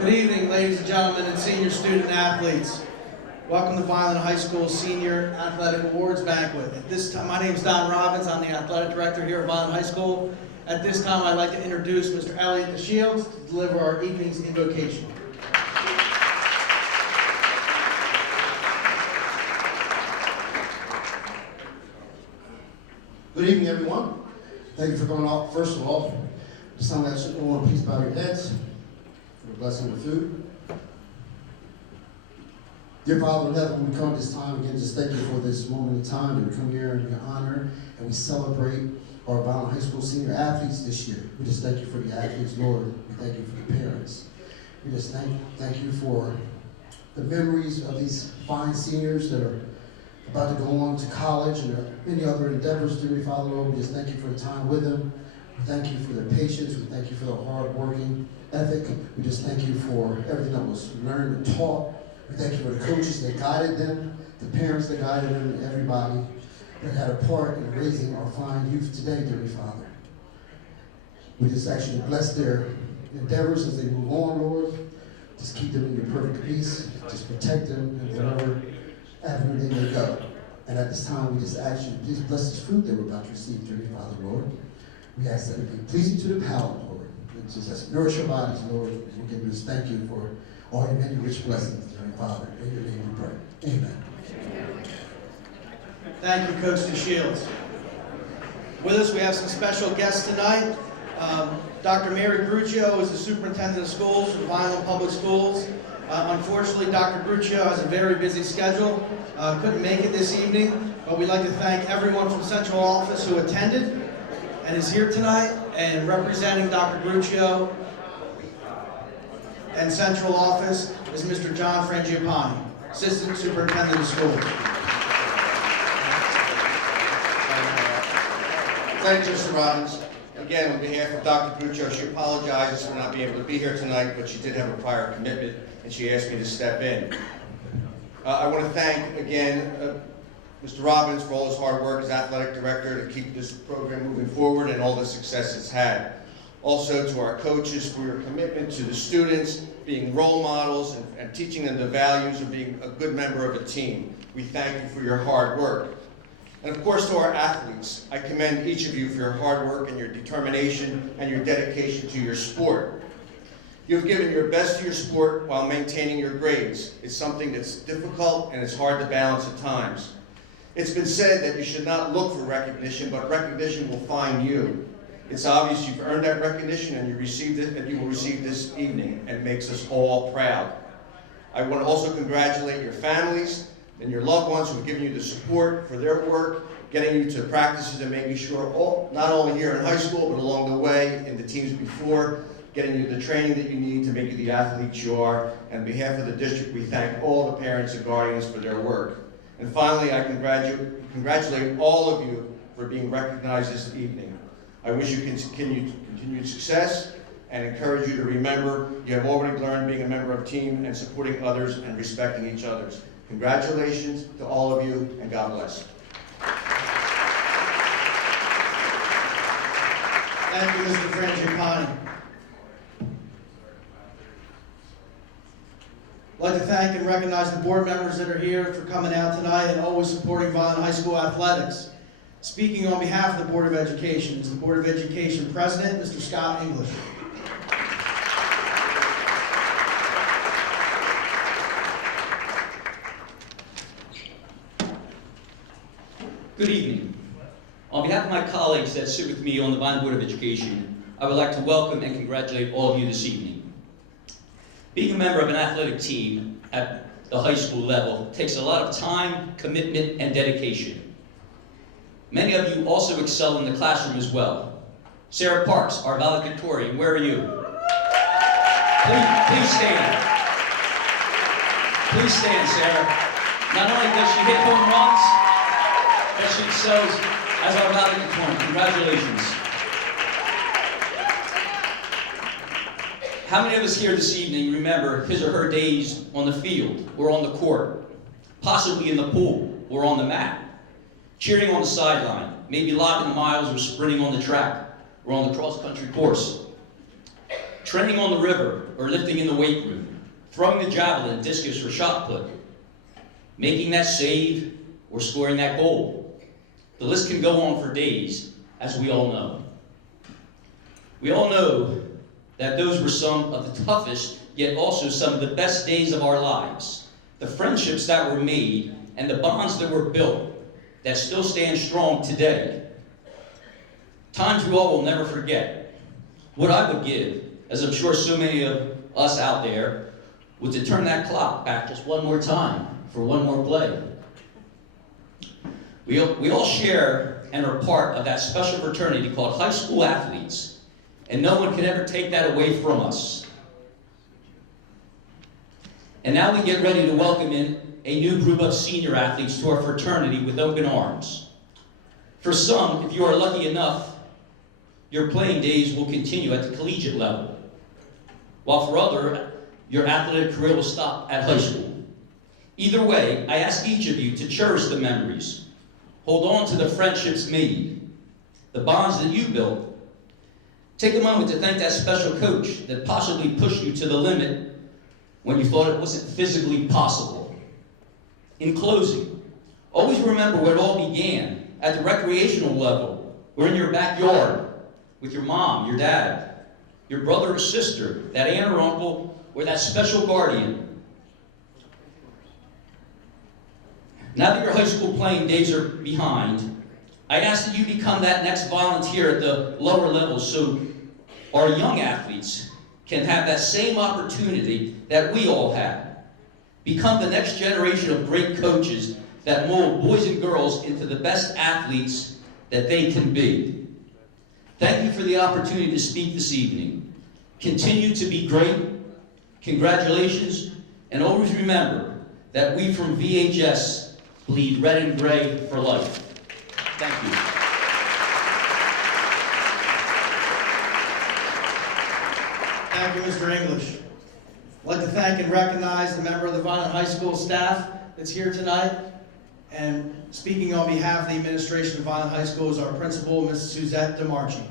Good evening, ladies and gentlemen, and senior student athletes. Welcome to Vineland High School Senior Athletic Awards Banquet. At this time, my name is Don Robbins. I'm the athletic director here at Vineland High School. At this time, I'd like to introduce Mr. Elliott DeShields to deliver our evening's invocation. Good evening, everyone. Thank you for coming out. First of all, to sound like everyone, please bow your heads for the blessing of food. Dear Father in heaven, we come this time again, just thank you for this moment in time that we come here in your honor and we celebrate our Vineland High School senior athletes this year. We just thank you for the athletes, Lord. We thank you for the parents. We just thank you for the memories of these fine seniors that are about to go on to college and many other endeavors, dear Father, Lord. We just thank you for the time with them. We thank you for their patience. We thank you for their hard working ethic. We just thank you for everything that was learned and taught. We thank you for the coaches that guided them, the parents that guided them, and everybody that had a part in raising our fine youth today, dear Father. We just ask you to bless their endeavors as they move on, Lord. Just keep them in your perfect peace. Just protect them in whatever avenue they may go. And at this time, we just ask you to please bless this food that we're about to receive, dear Father, Lord. We ask that it be pleasing to the palate, Lord. It just nourish our bodies, Lord. We can just thank you for all your many rich blessings, dear Father. In your name we pray. Amen. Thank you, Coach DeShields. With us, we have some special guests tonight. Dr. Mary Gruccio is the superintendent of schools for Vineland Public Schools. Unfortunately, Dr. Gruccio has a very busy schedule. Couldn't make it this evening, but we'd like to thank everyone from Central Office who attended and is here tonight. And representing Dr. Gruccio and Central Office is Mr. John Frangipani, Assistant Superintendent of Schools. Thank you, Mr. Robbins. Again, on behalf of Dr. Gruccio, she apologizes for not being able to be here tonight, but she did have a prior commitment, and she asked me to step in. I want to thank, again, Mr. Robbins for all his hard work as athletic director to keep this program moving forward and all the success it's had. Also to our coaches for your commitment to the students, being role models and teaching them the values of being a good member of a team. We thank you for your hard work. And of course to our athletes, I commend each of you for your hard work and your determination and your dedication to your sport. You've given your best to your sport while maintaining your grades. It's something that's difficult and it's hard to balance at times. It's been said that you should not look for recognition, but recognition will find you. It's obvious you've earned that recognition and you received it, and you will receive this evening, and makes us all proud. I want to also congratulate your families and your loved ones who have given you the support for their work, getting you to practices and making sure, not only here in high school, but along the way in the teams before, getting you the training that you need to make you the athletes you are. And on behalf of the district, we thank all the parents and guardians for their work. And finally, I congratulate all of you for being recognized this evening. I wish you continued success and encourage you to remember you have already learned being a member of a team and supporting others and respecting each other. Congratulations to all of you, and God bless. Thank you, Mr. Frangipani. I'd like to thank and recognize the board members that are here for coming out tonight and always supporting Vineland High School athletics. Speaking on behalf of the Board of Education is the Board of Education President, Mr. Scott English. Good evening. On behalf of my colleagues that sit with me on the Vineland Board of Education, I would like to welcome and congratulate all of you this evening. Being a member of an athletic team at the high school level takes a lot of time, commitment, and dedication. Many of you also excel in the classroom as well. Sarah Parks, our valedictorian, where are you? Please stand. Please stand, Sarah. Not only does she hit home runs, but she excels as our valedictorian. Congratulations. How many of us here this evening remember his or her days on the field or on the court, possibly in the pool or on the mat, cheering on the sideline, maybe logging the miles or sprinting on the track or on the cross-country course? training on the river or lifting in the weight room, throwing the javelin, discus, or shot put, making that save or scoring that goal. The list can go on for days, as we all know. We all know that those were some of the toughest, yet also some of the best days of our lives. The friendships that were made and the bonds that were built that still stand strong today. Times we all will never forget. What I would give, as I'm sure so many of us out there, was to turn that clock back just one more time for one more play. We all share and are part of that special fraternity called high school athletes, and no one can ever take that away from us. And now we get ready to welcome in a new group of senior athletes to our fraternity with open arms. For some, if you are lucky enough, your playing days will continue at the collegiate level, while for others, your athletic career will stop at high school. Either way, I ask each of you to cherish the memories, hold on to the friendships made, the bonds that you built. Take a moment to thank that special coach that possibly pushed you to the limit when you thought it wasn't physically possible. In closing, always remember where it all began, at the recreational level, or in your backyard, with your mom, your dad, your brother or sister, that aunt or uncle, or that special guardian. Now that your high school playing days are behind, I ask that you become that next volunteer at the lower levels so our young athletes can have that same opportunity that we all had. Become the next generation of great coaches that mold boys and girls into the best athletes that they can be. Thank you for the opportunity to speak this evening. Continue to be great. Congratulations, and always remember that we from VHS bleed red and gray for life. Thank you. Thank you, Mr. English. I'd like to thank and recognize the member of the Vineland High School staff that's here tonight. And speaking on behalf of the administration of Vineland High School is our principal, Mrs. Suzette DeMarchi.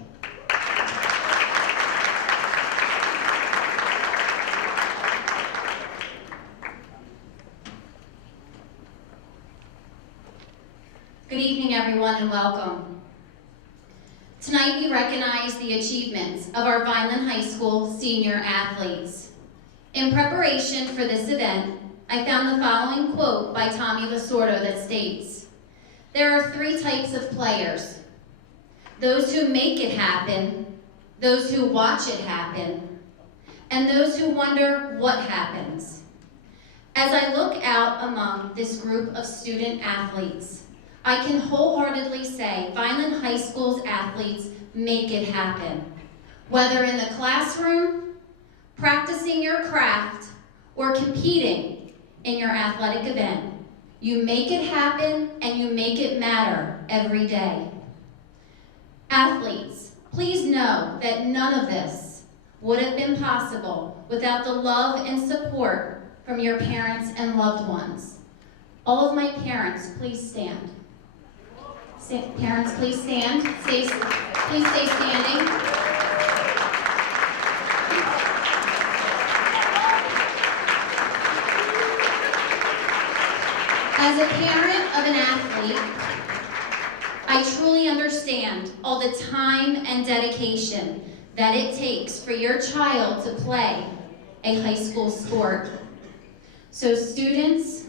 Good evening, everyone, and welcome. Tonight, we recognize the achievements of our Vineland High School senior athletes. In preparation for this event, I found the following quote by Tommy Lasordo that states, "There are three types of players: those who make it happen, those who watch it happen, and those who wonder what happens." As I look out among this group of student athletes, I can wholeheartedly say Vineland High School's athletes make it happen. Whether in the classroom, practicing your craft, or competing in your athletic event, you make it happen and you make it matter every day. Athletes, please know that none of this would have been possible without the love and support from your parents and loved ones. All of my parents, please stand. Parents, please stand. Please stay standing. As a parent of an athlete, I truly understand all the time and dedication that it takes for your child to play a high school sport. So students,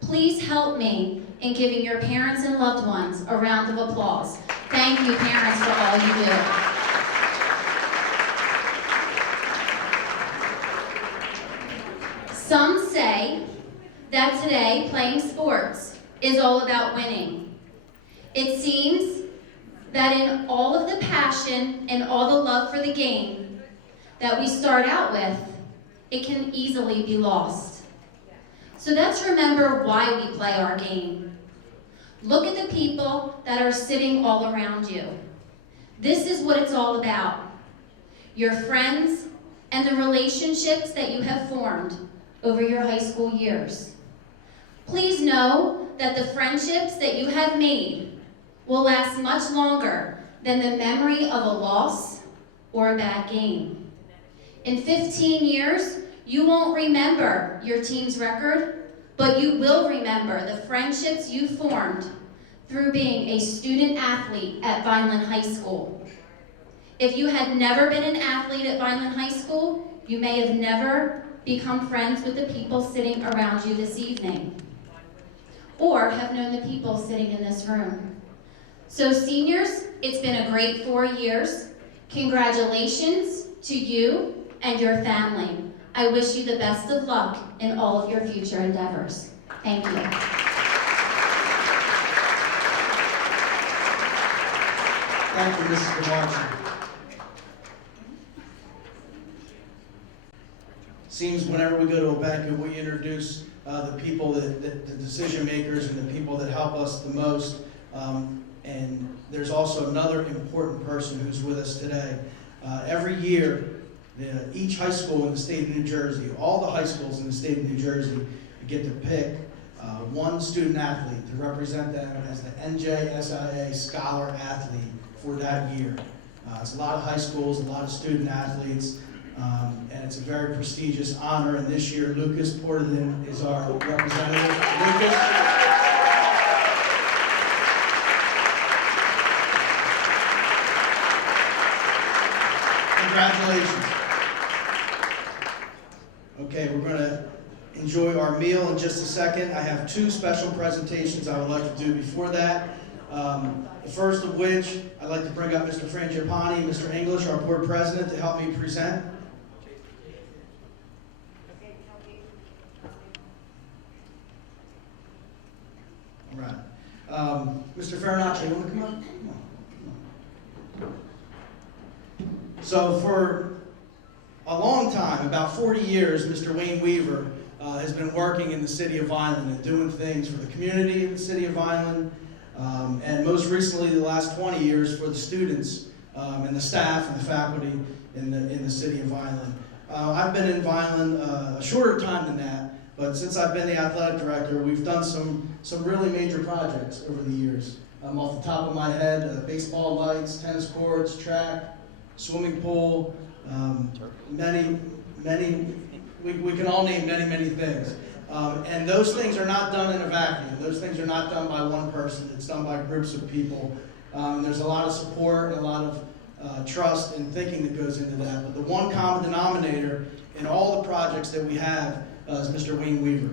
please help me in giving your parents and loved ones a round of applause. Thank you, parents, for all you do. Some say that today playing sports is all about winning. It seems that in all of the passion and all the love for the game that we start out with, it can easily be lost. So let's remember why we play our game. Look at the people that are sitting all around you. This is what it's all about. Your friends and the relationships that you have formed over your high school years. Please know that the friendships that you have made will last much longer than the memory of a loss or a bad game. In 15 years, you won't remember your team's record, but you will remember the friendships you formed through being a student athlete at Vineland High School. If you had never been an athlete at Vineland High School, you may have never become friends with the people sitting around you this evening, or have known the people sitting in this room. So seniors, it's been a great 4 years. Congratulations to you and your family. I wish you the best of luck in all of your future endeavors. Thank you. Thank you, Mrs. DeMarchi. Seems whenever we go to a banquet, we introduce the people, the decision makers, and the people that help us the most. And there's also another important person who's with us today. Every year, each high school in the state of New Jersey, all the high schools in the state of New Jersey, get to pick one student athlete to represent them as the NJSIA Scholar Athlete for that year. It's a lot of high schools, a lot of student athletes, and it's a very prestigious honor. And this year, Lucas Portland is our representative. Lucas. Congratulations. Okay, we're going to enjoy our meal in just a second. I have two special presentations I would like to do before that. The first of which, I'd like to bring up Mr. Frangipani and Mr. English, our board president, to help me present. All right. Mr. Farinacci, you want to come up? Come on. So for a long time, about 40 years, Mr. Wayne Weaver has been working in the city of Vineland and doing things for the community of the city of Vineland, and most recently, the last 20 years, for the students and the staff and the faculty in the city of Vineland. I've been in Vineland a shorter time than that, but since I've been the athletic director, we've done some really major projects over the years. Off the top of my head, baseball lights, tennis courts, track, swimming pool, we can all name many things. And those things are not done in a vacuum. Those things are not done by one person. It's done by groups of people. There's a lot of support and a lot of trust and thinking that goes into that. But the one common denominator in all the projects that we have is Mr. Wayne Weaver.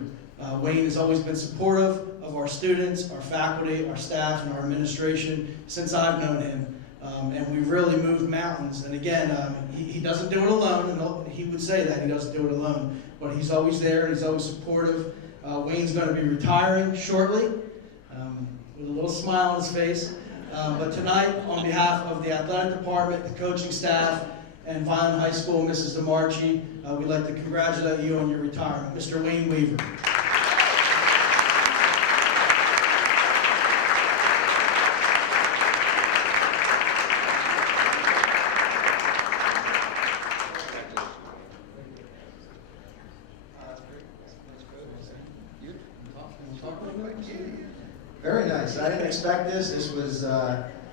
Wayne has always been supportive of our students, our faculty, our staff, and our administration since I've known him. And we've really moved mountains. And again, he doesn't do it alone, and he would say that he doesn't do it alone. But he's always there, and he's always supportive. Wayne's going to be retiring shortly, with a little smile on his face. But tonight, on behalf of the athletic department, the coaching staff, and Vineland High School, Mrs. DeMarchi, we'd like to congratulate you on your retirement. Mr. Wayne Weaver. Very nice. I didn't expect this. This was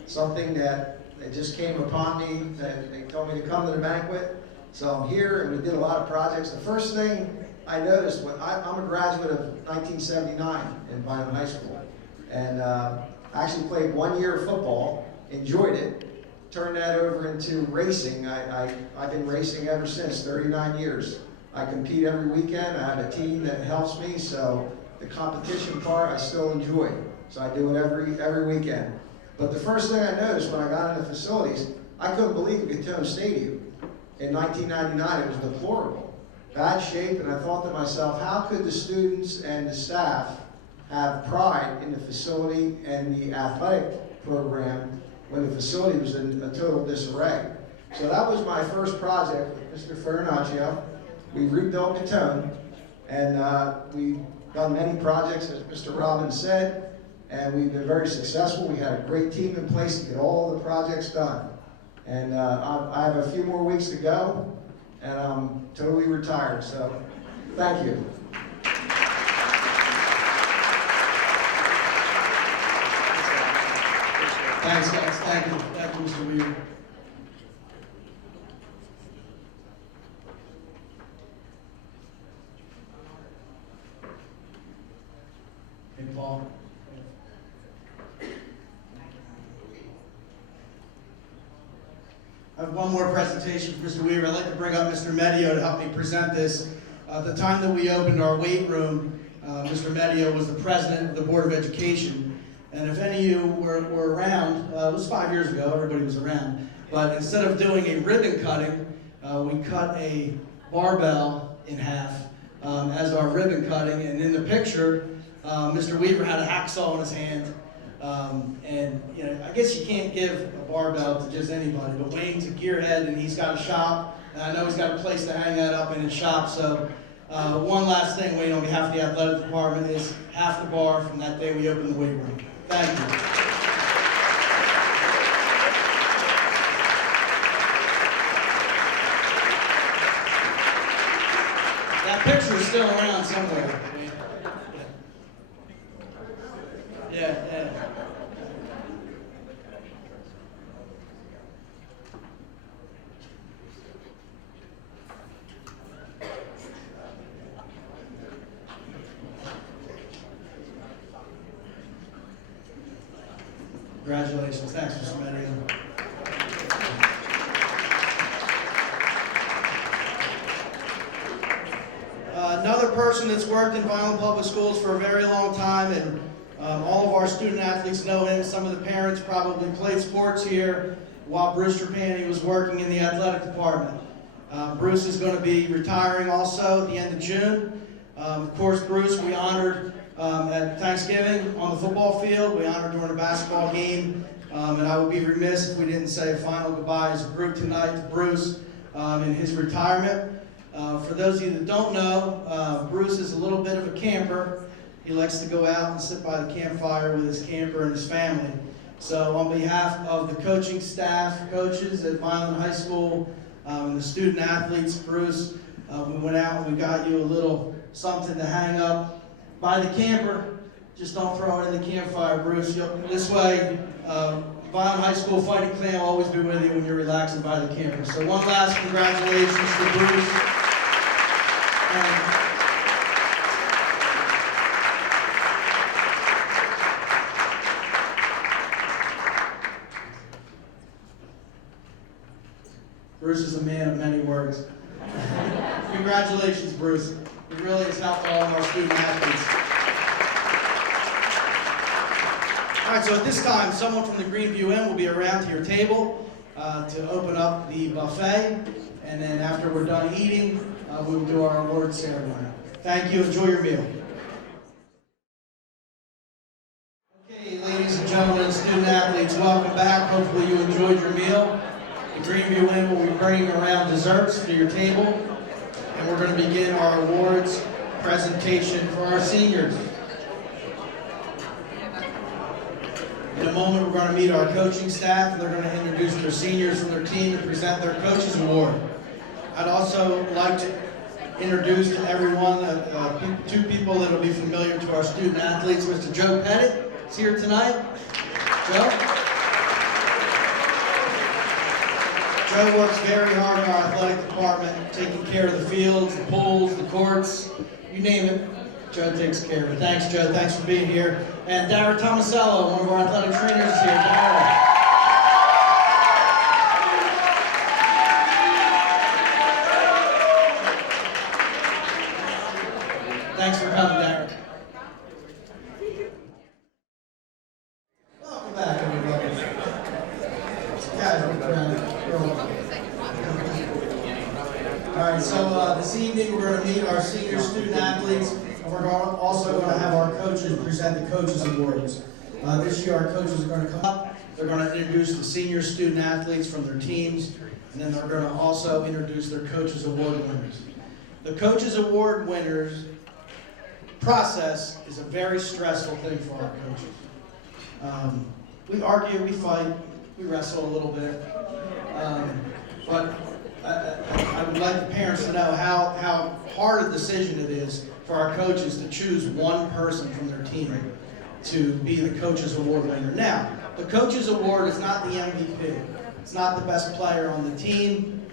something that it just came upon me. That they told me to come to the banquet. So I'm here, and we did a lot of projects. The first thing I noticed, when I'm a graduate of 1979 in Vineland High School, and I actually played 1 year of football, enjoyed it, turned that over into racing. I've been racing ever since, 39 years. I compete every weekend. I have a team that helps me, so the competition part I still enjoy. So I do it every weekend. But the first thing I noticed when I got into facilities, I couldn't believe Gatone Stadium. In 1999, it was deplorable, bad shape, and I thought to myself, how could the students and the staff have pride in the facility and the athletic program when the facility was in a total disarray? So that was my first project with Mr. Farinacci. We rebuilt Gatone, and we've done many projects, as Mr. Robbins said, and we've been very successful. We had a great team in place to get all the projects done. And I have a few more weeks to go, and I'm totally retired, so thank you. Thanks, guys. Thank you, Mr. Weaver. one more presentation for Mr. Weaver. I'd like to bring up Mr. Medio to help me present this. At the time that we opened our weight room, Mr. Medio was the president of the Board of Education. And if any of you were around, it was 5 years ago, everybody was around, but instead of doing a ribbon cutting, we cut a barbell in half as our ribbon cutting. And in the picture, Mr. Weaver had a hacksaw in his hand. And you know, I guess you can't give a barbell to just anybody, but Wayne's a gearhead and he's got a shop, and I know he's got a place to hang that up in his shop. So one last thing, Wayne, on behalf of the athletic department, is half the bar from that day we opened the weight room. Thank you. That picture is still around somewhere. Yeah. Congratulations. Thanks, Mr. Medio. Another person that's worked in Vineland Public Schools for a very long time, and all of our student athletes know him. Some of the parents probably played sports here while Bruce Trapani was working in the athletic department. Bruce is going to be retiring also at the end of June. Of course, Bruce, we honored at Thanksgiving on the football field. We honored during a basketball game. And I would be remiss if we didn't say a final goodbye as a group tonight to Bruce in his retirement. For those of you that don't know, Bruce is a little bit of a camper. He likes to go out and sit by the campfire with his camper and his family. So on behalf of the coaching staff, coaches at Vineland High School, and the student athletes, Bruce, we went out and we got you a little something to hang up by the camper. Just don't throw it in the campfire, Bruce. This way, Vineland High School Fighting Clan will always be with you when you're relaxing by the camper. So one last congratulations to Bruce. Bruce is a man of many words. Congratulations, Bruce. It really has helped all of our student athletes. All right, so at this time, someone from the Greenview Inn will be around to your table to open up the buffet. And then after we're done eating, we will do our award ceremony. Thank you. Enjoy your meal. Okay, ladies and gentlemen, student athletes, welcome back. Hopefully you enjoyed your meal. The Greenview Inn will be bringing around desserts to your table. And we're going to begin our awards presentation for our seniors. In a moment, we're going to meet our coaching staff. They're going to introduce their seniors from their team and present their coaches award. I'd also like to introduce to everyone two people that will be familiar to our student athletes. Mr. Joe Pettit is here tonight. Joe works very hard in our athletic department, taking care of the fields, the pools, the courts, you name it. Joe takes care of it. Thanks, Joe. Thanks for being here. And Dara Tomasello, one of our athletic trainers, is here. Dara. Thanks for coming, Dara. Welcome back, everybody. All right, so this evening we're going to meet our senior student athletes. We're also going to have our coaches present the Coaches Awards. This year our coaches are going to come up. They're going to introduce the senior student athletes from their teams, and then they're going to also introduce their Coaches Award winners. The Coaches Award winners process is a very stressful thing for our coaches. We argue, we fight, we wrestle a little bit, but I would like the parents to know how hard a decision it is for our coaches to choose one person from their team to be the Coaches Award winner. Now, the Coaches Award is not the MVP. It's not the best player on the team.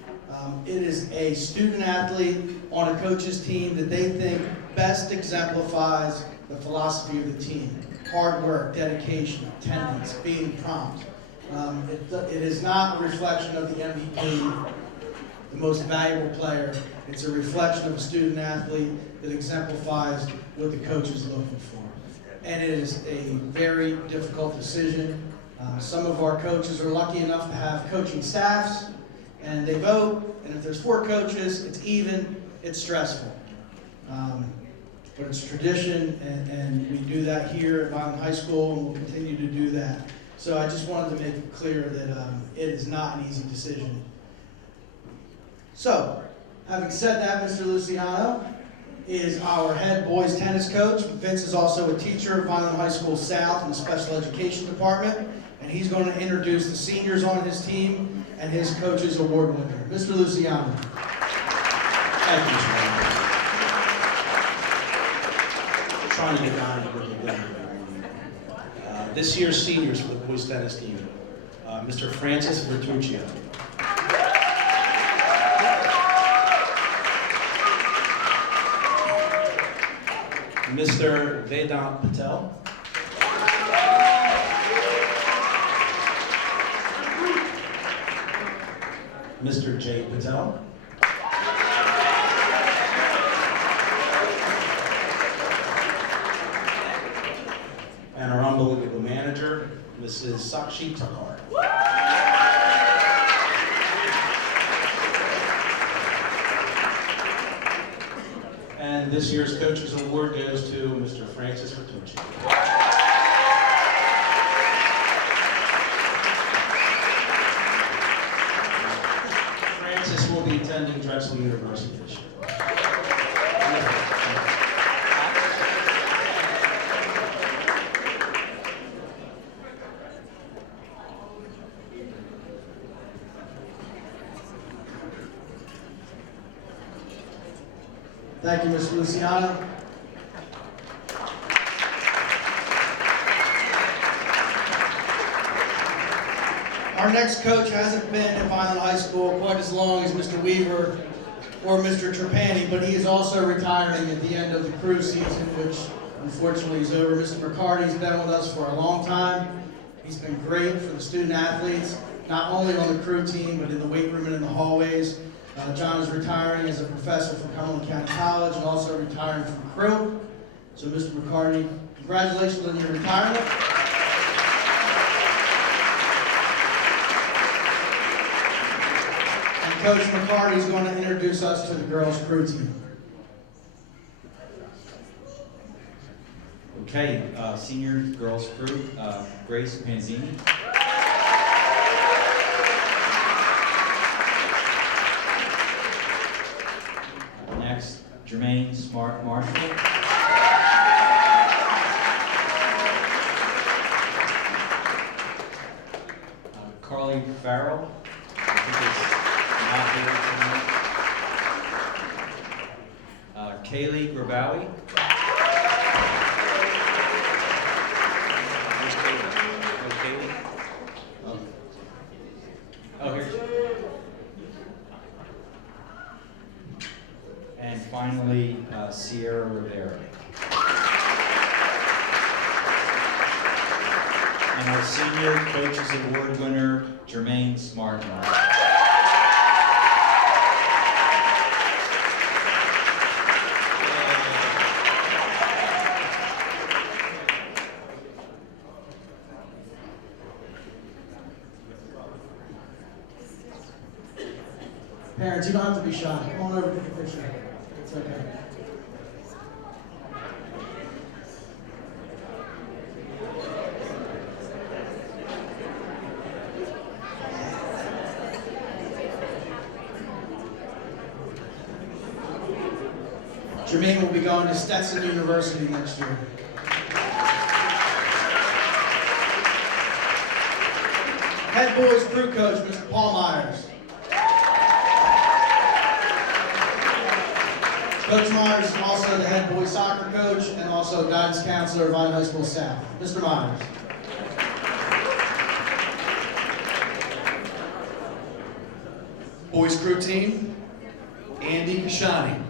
It is a student athlete on a coach's team that they think best exemplifies the philosophy of the team. Hard work, dedication, attendance, being prompt. It is not a reflection of the MVP, the most valuable player. It's a reflection of a student athlete that exemplifies what the coach is looking for. And it is a very difficult decision. Some of our coaches are lucky enough to have coaching staffs, and they vote, and if there's 4 coaches, it's even, it's stressful. But it's tradition, and we do that here at Vineland High School, and we'll continue to do that. So I just wanted to make it clear that it is not an easy decision. So, having said that, Mr. Luciano is our head boys tennis coach. Vince is also a teacher at Vineland High School South in the special education department, and he's going to introduce the seniors on his team and his coach's award winner. Mr. Luciano. Thank you, Mr. Mayor. Trying to get down to what we're doing. This year's seniors for the boys tennis team, Mr. Francis Bertuccio. Mr. Vedant Patel. Mr. Jay Patel. And our unbelievable manager, Mrs. Sakshi Takar. And this year's Coach's Award goes to Mr. Francis Bertucci. Francis will be attending Drexel University this year. Thank you, Mr. Luciano. Our next coach hasn't been at Vineland High School quite as long as Mr. Weaver or Mr. Trapani, but he is also retiring at the end of the crew season, which unfortunately is over. Mr. McCarty's been with us for a long time. He's been great for the student athletes, not only on the crew team, but in the weight room and in the hallways. John is retiring as a professor from Cumberland County College and also retiring from crew. So Mr. McCarty, congratulations on your retirement. And Coach McCarty is going to introduce us to the girls' crew team. Okay, senior girls crew, Grace Panzini. Next, Jermaine Smart Marshall. Carly Farrell. I think is not here tonight. Kaylee Grabowie. Oh, here. And finally, Sierra Rivera. And our senior coaches award winner, Jermaine Smart. Parents, you don't have to be shy. Come on over to the picture. It's okay. Jermaine will be going to Stetson University next year. Head boys crew coach, Mr. Paul Myers. Coach Myers is also the head boys soccer coach and also guidance counselor at Vineland High School South. Mr. Myers. Boys crew team, Andy Kashani.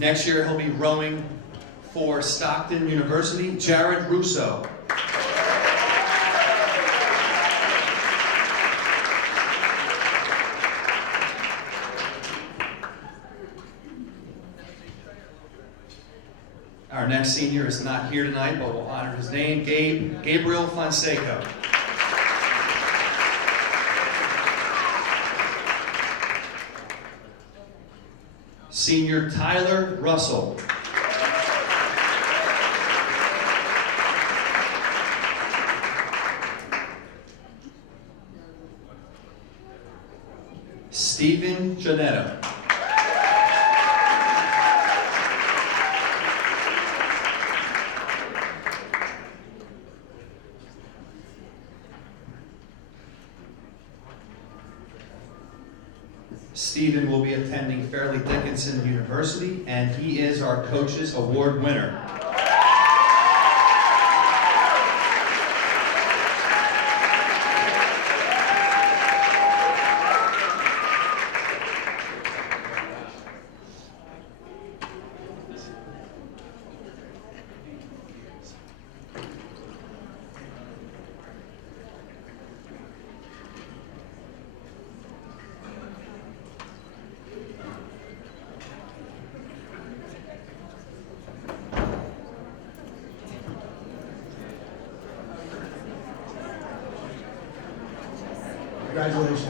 Next year, he'll be rowing for Stockton University, Jared Russo. Our next senior is not here tonight, but we'll honor his name, Gabriel Fonseca. Senior Tyler Russell. Stephen Janetta. Stephen will be attending Fairleigh Dickinson University, and he is our Coaches Award winner. Congratulations.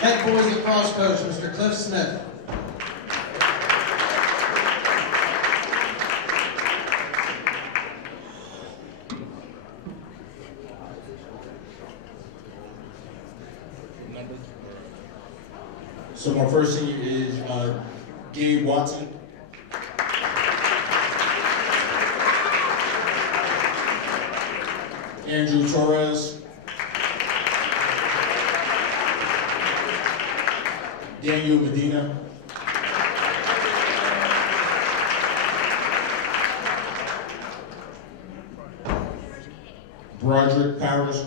Head boys lacrosse coach, Mr. Cliff Smith. So my first senior is Gabe Watson. Andrew Torres. Daniel Medina. Broderick Powers.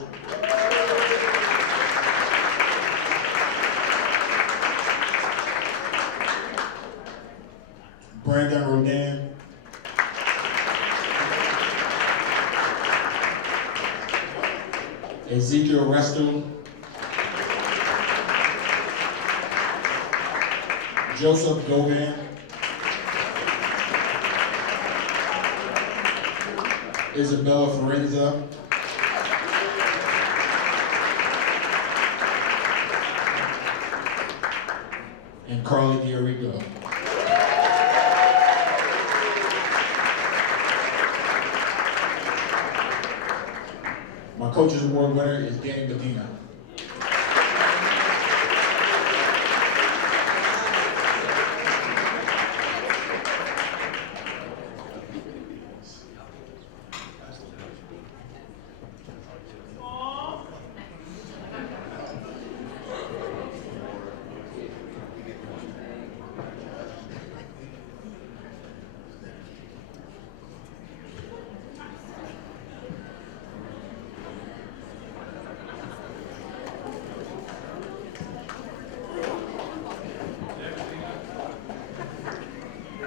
Brandon Rodan. Ezekiel Restu. Joseph Govan. Isabella Forenza. And Carly Diorigo. My Coaches Award winner is Danny Medina.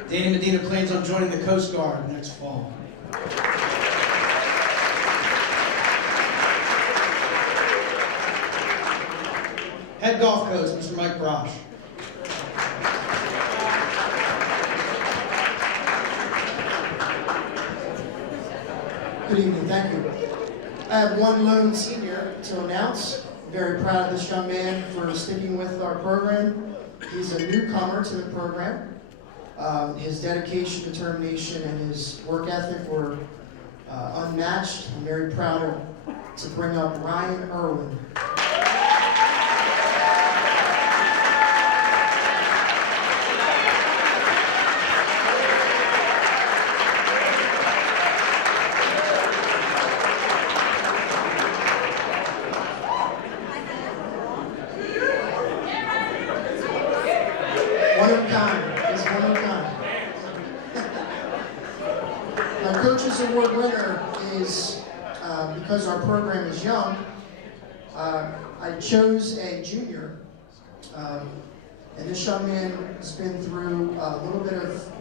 Danny Medina plans on joining the Coast Guard next fall. Head golf coach, Mr. Mike Brosh. Good evening, thank you. I have one lone senior to announce. I'm very proud of this young man for sticking with our program. He's a newcomer to the program. His dedication, determination, and his work ethic were unmatched. I'm very proud to bring up Ryan Irwin. One of a kind. He's one of a kind. My Coaches Award winner is, because our program is young, I chose a junior, and this young man has been through a little bit of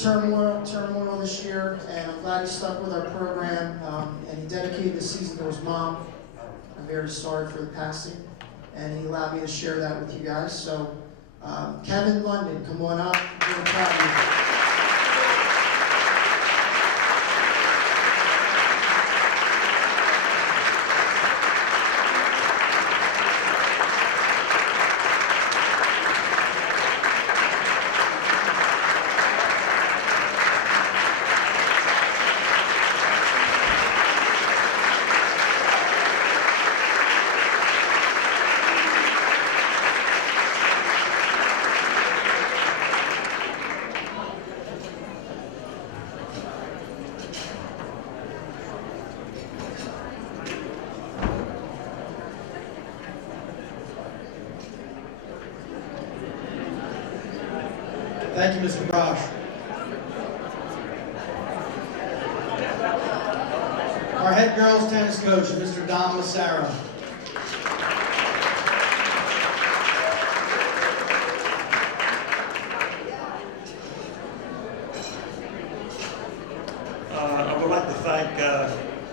turmoil this year, and I'm glad he stuck with our program, and he dedicated the season to his mom. I'm very sorry for the passing, and he allowed me to share that with you guys. So, Kevin London, come on up. I'm really proud of you. Thank you, Mr. Brosh. Our head girls tennis coach, Mr. Don Massaro. I would like to thank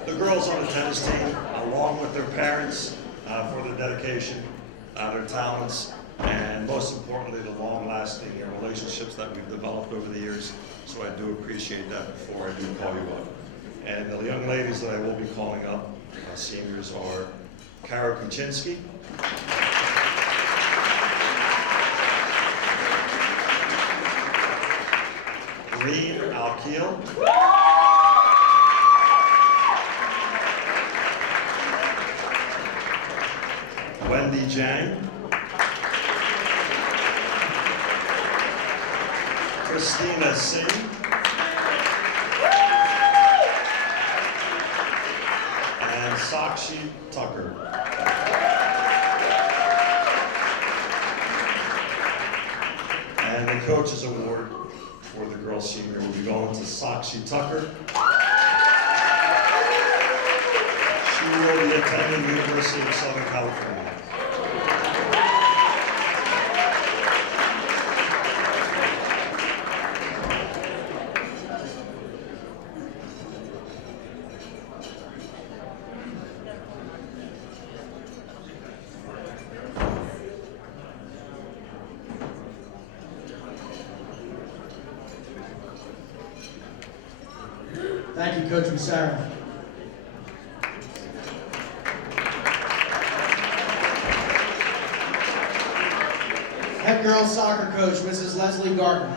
the girls on the tennis team, along with their parents, for their dedication, their talents, and most importantly, the long-lasting relationships that we've developed over the years. So I do appreciate that before I do call you up. And the young ladies that I will be calling up, seniors, are Kara Kuczynski, Reem Alkeel, Wendy Jang, Christina Singh, and Sakshi Tucker. And the Coaches Award for the girls senior will be going to Sakshi Tucker. She will be attending the University of Southern California. Thank you, Coach Massaro. Head girls soccer coach, Mrs. Leslie Garden.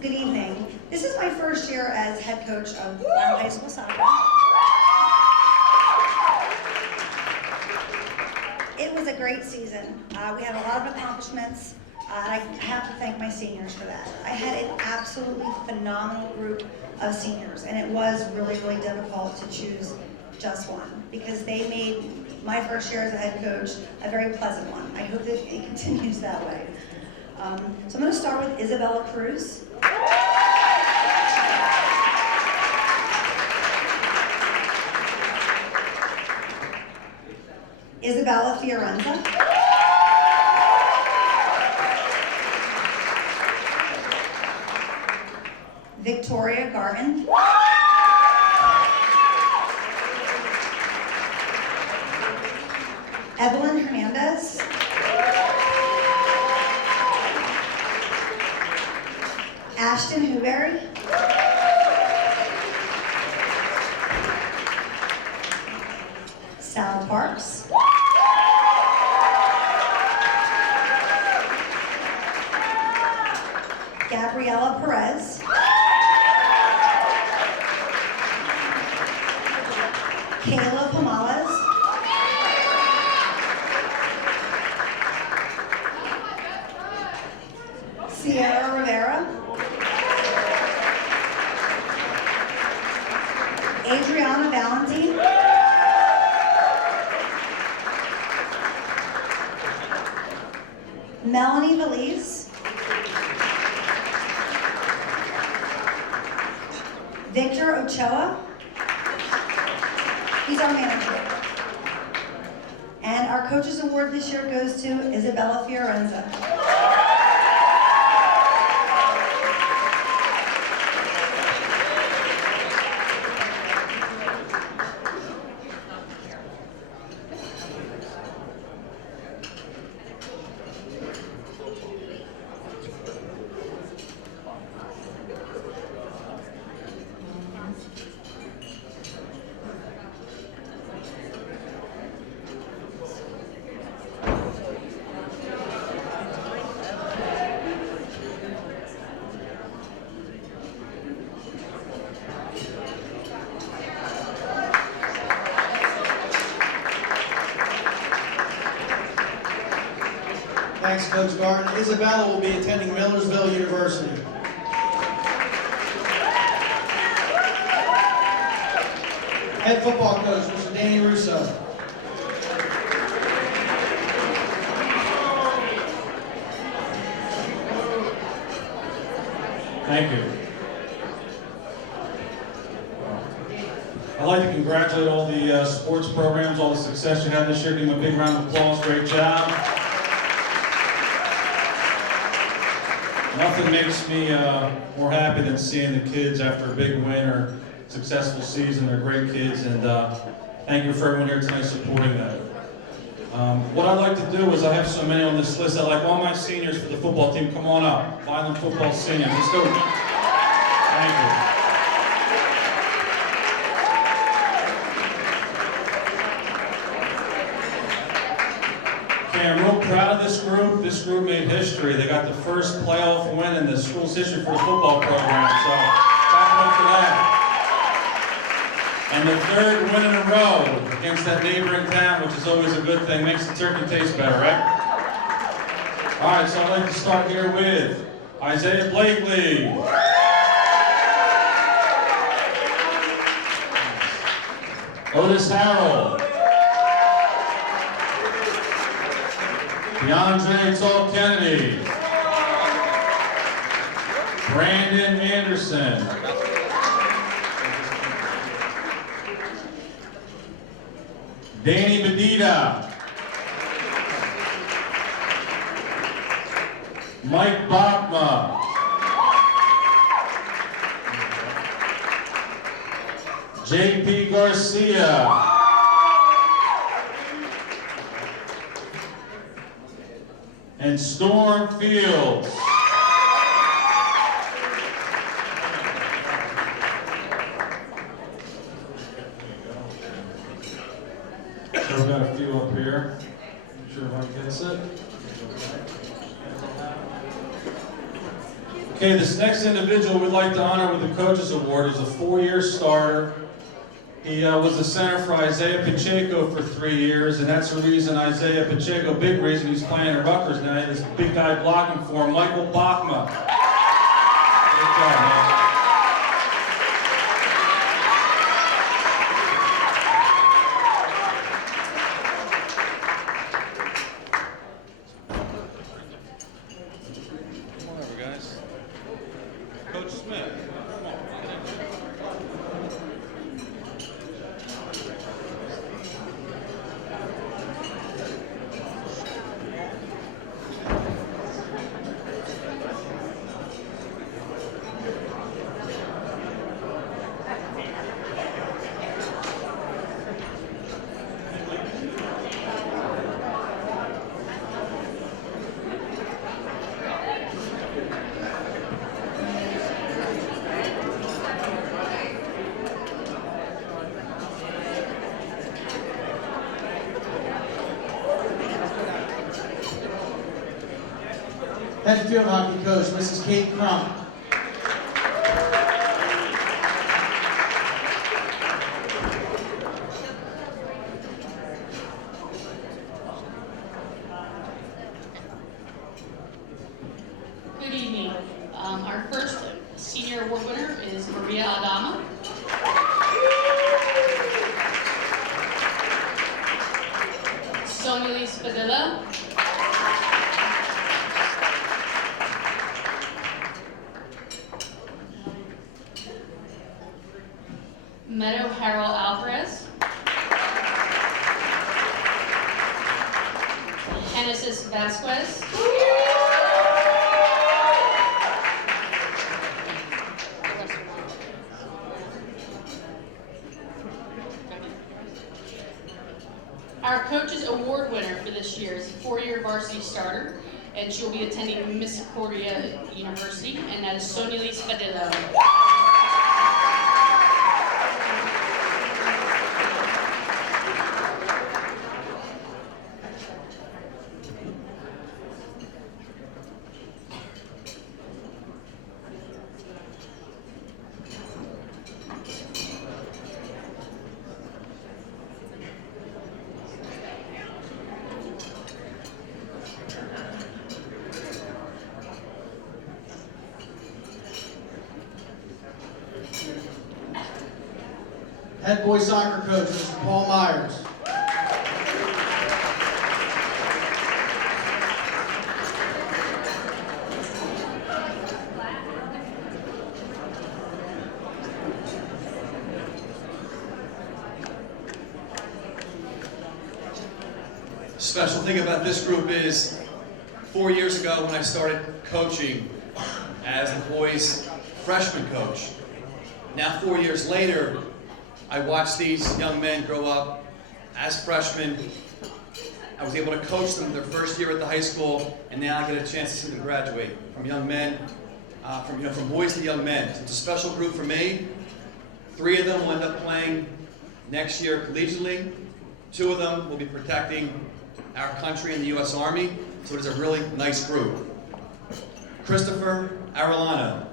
Good evening. This is my first year as head coach of Vineland High School soccer. It was a great season. We had a lot of accomplishments, and I have to thank my seniors for that. I had an absolutely phenomenal group of seniors, and it was really, really difficult to choose just one, because they made my first year as a head coach a very pleasant one. I hope that it continues that way. So I'm going to start with Isabella Cruz. Isabella Fiorenza. Victoria Garvin. Evelyn Hernandez. Ashton Huberry. Sal Parks. Gabriela Perez. Kayla Pomales. Sierra Rivera. Adriana Valentine. Melanie Valise, Victor Ochoa, he's our manager. And our Coaches Award this year goes to Isabella Fiorenza. Thanks, Coach Garden. Isabella will be attending Millersville University. Head football coach, Mr. Danny Russo. Thank you. I'd like to congratulate all the sports programs, all the success you had this year. Give them a big round of applause. Great job. Nothing makes me more happy than seeing the kids after a big win or successful season. They're great kids, and thank you for everyone here tonight supporting them. What I'd like to do is, I have so many on this list. I'd like all my seniors for the football team, come on up. Vineland football seniors, let's go. Thank you. Okay, I'm real proud of this group. This group made history. They got the first playoff win in the school's history for the football program, so clap up for that. And the third win in a row against that neighboring town, which is always a good thing. Makes the turkey taste better, right? All right, so I'd like to start here with Isaiah Blakely. Otis Harrell. DeAndre Tall Kennedy. Brandon Anderson. Danny Medina. Mike Bachma. JP Garcia. And Storm Fields. So we've got a few up here. Not sure if I gets it. Okay, this next individual we'd like to honor with the Coaches Award is a 4-year starter. He was the center for Isaiah Pacheco for 3 years, and that's the reason Isaiah Pacheco, big reason he's playing at Rutgers now. This big guy blocking for him, Michael Bachma. Good job, man. Come on over, guys. Coach Smith, come on. Head field hockey coach, Mrs. Kate Crump. Good evening. Our first senior award winner is Maria Adama. Sonia Lee Spadilla. Meadow Harold Alvarez, Genesis Vasquez, our Coaches Award winner for this year is a 4-year varsity starter, and she'll be attending Misericordia University, and that is Sonia Lise Fadillo. Head boys soccer coach, Mr. Paul Myers. Special thing about this group is 4 years ago when I started coaching as the boys' freshman coach. Now 4 years later, I watched these young men grow up as freshmen. I was able to coach them their first year at the high school, and now I get a chance to see them graduate from young men, from boys to young men. So it's a special group for me. 3 of them will end up playing next year collegiately. 2 of them will be protecting our country in the U.S. Army. So it is a really nice group. Christopher Arellano.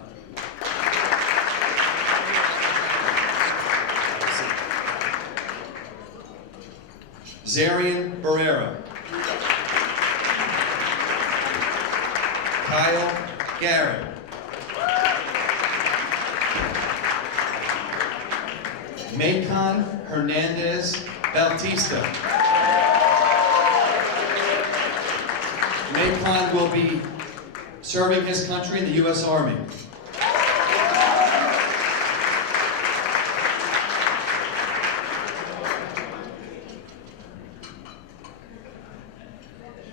Zarian Barrera. Kyle Garrett. Macon Hernandez Bautista. Macon will be serving his country in the U.S. Army.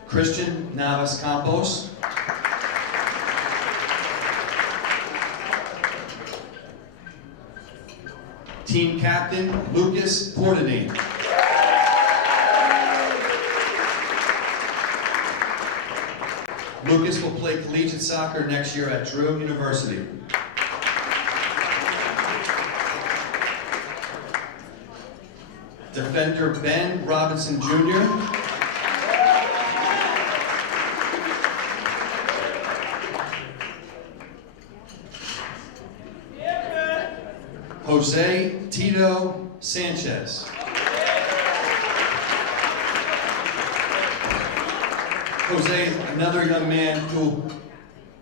Christian Navas Campos. Team captain Lucas Portadine. Lucas will play collegiate soccer next year at Drew University. Defender Ben Robinson Jr. Jose Tito Sanchez. Jose is another young man who will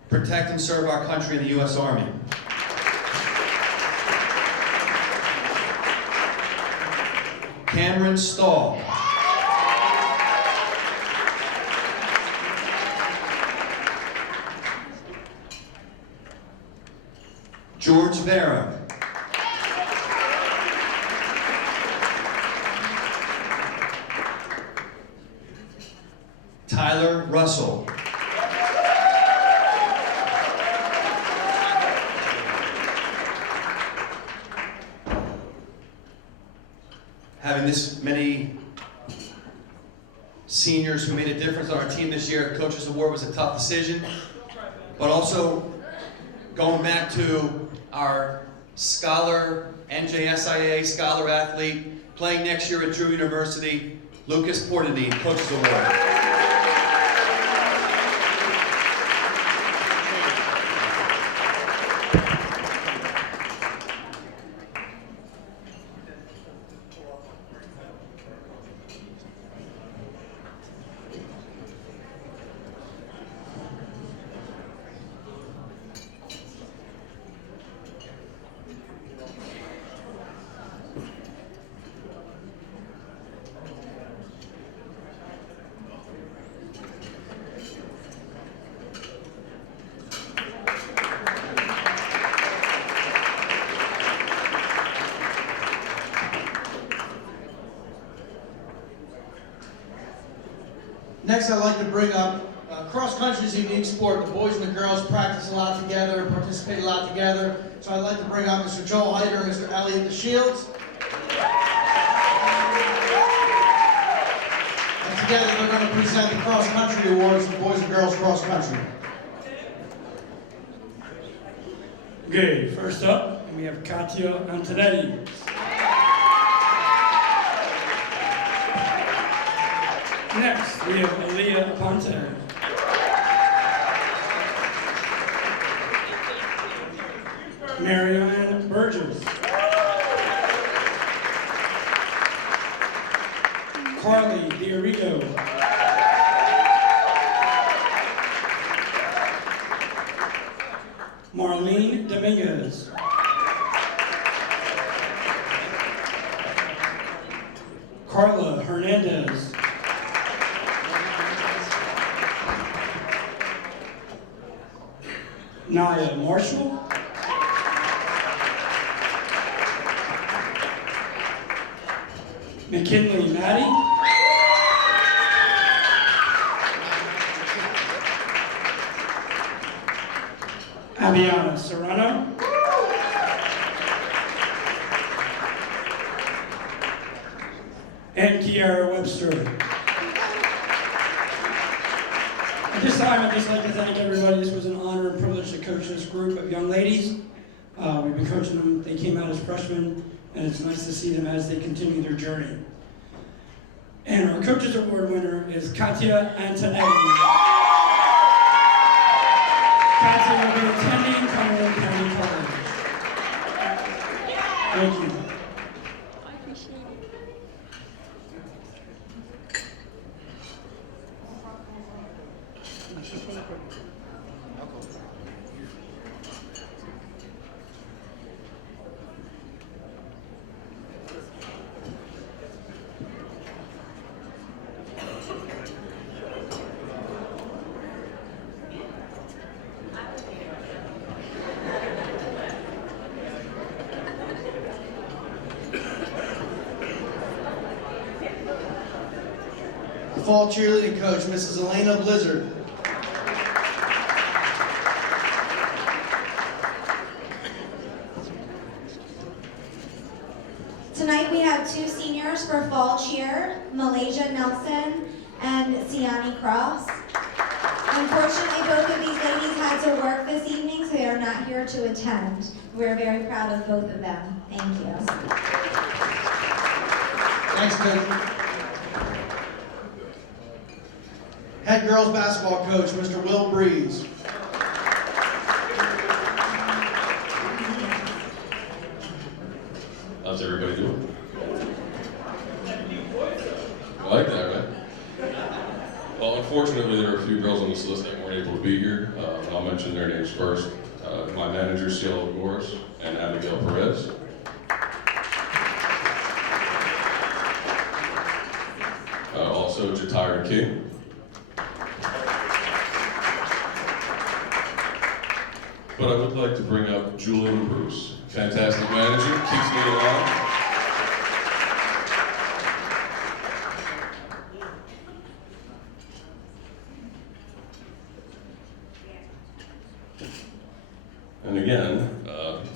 protect and serve our country in the U.S. Army. Cameron Stahl. George Vera. Tyler Russell. Having this many seniors who made a difference on our team this year, Coaches Award was a tough decision, but also going back to our scholar, NJSIA scholar athlete, playing next year at Drew University, Lucas Portadine, Coaches Award. Next, I'd like to bring up, cross country is a unique sport. The boys and the girls practice a lot together, participate a lot together. So I'd like to bring up Mr. Joel Hyder and Mr. Elliot DeShields. And together they're going to present the cross country awards for boys and girls cross country. Okay, first up, we have Katia Antonetti. Next, we have Aaliyah Aponte. Marianne Burgess. Carly Diarito. Marlene Dominguez. Carla Hernandez. Naya Marshall. McKinley Maddie. Abiana Serrano. And Kiara Webster. At this time, I'd just like to thank everybody. This was an honor and privilege to coach this group of young ladies. We've been coaching them. They came out as freshmen, and it's nice to see them as they continue their journey. And our Coaches Award winner is Katia Antonetti. Katia will be attending Cumberland County College. Thank you. The fall cheerleading coach, Mrs. Elena Blizzard. Tonight we have two seniors for fall cheer, Malaysia Nelson and Siani Cross. Unfortunately, both of these ladies had to work this evening, so they are not here to attend. We're very proud of both of them. Thank you. Thanks, Coach. Head girls basketball coach, Mr. Will Breeze. How's everybody doing? I like that, right? Well, unfortunately, there are a few girls on this list that weren't able to be here. I'll mention their names first. My manager, Cielo Goris, and Abigail Perez. Also, Jatira King. But I would like to bring up Julian Bruce, fantastic manager, keeps me alive. And again,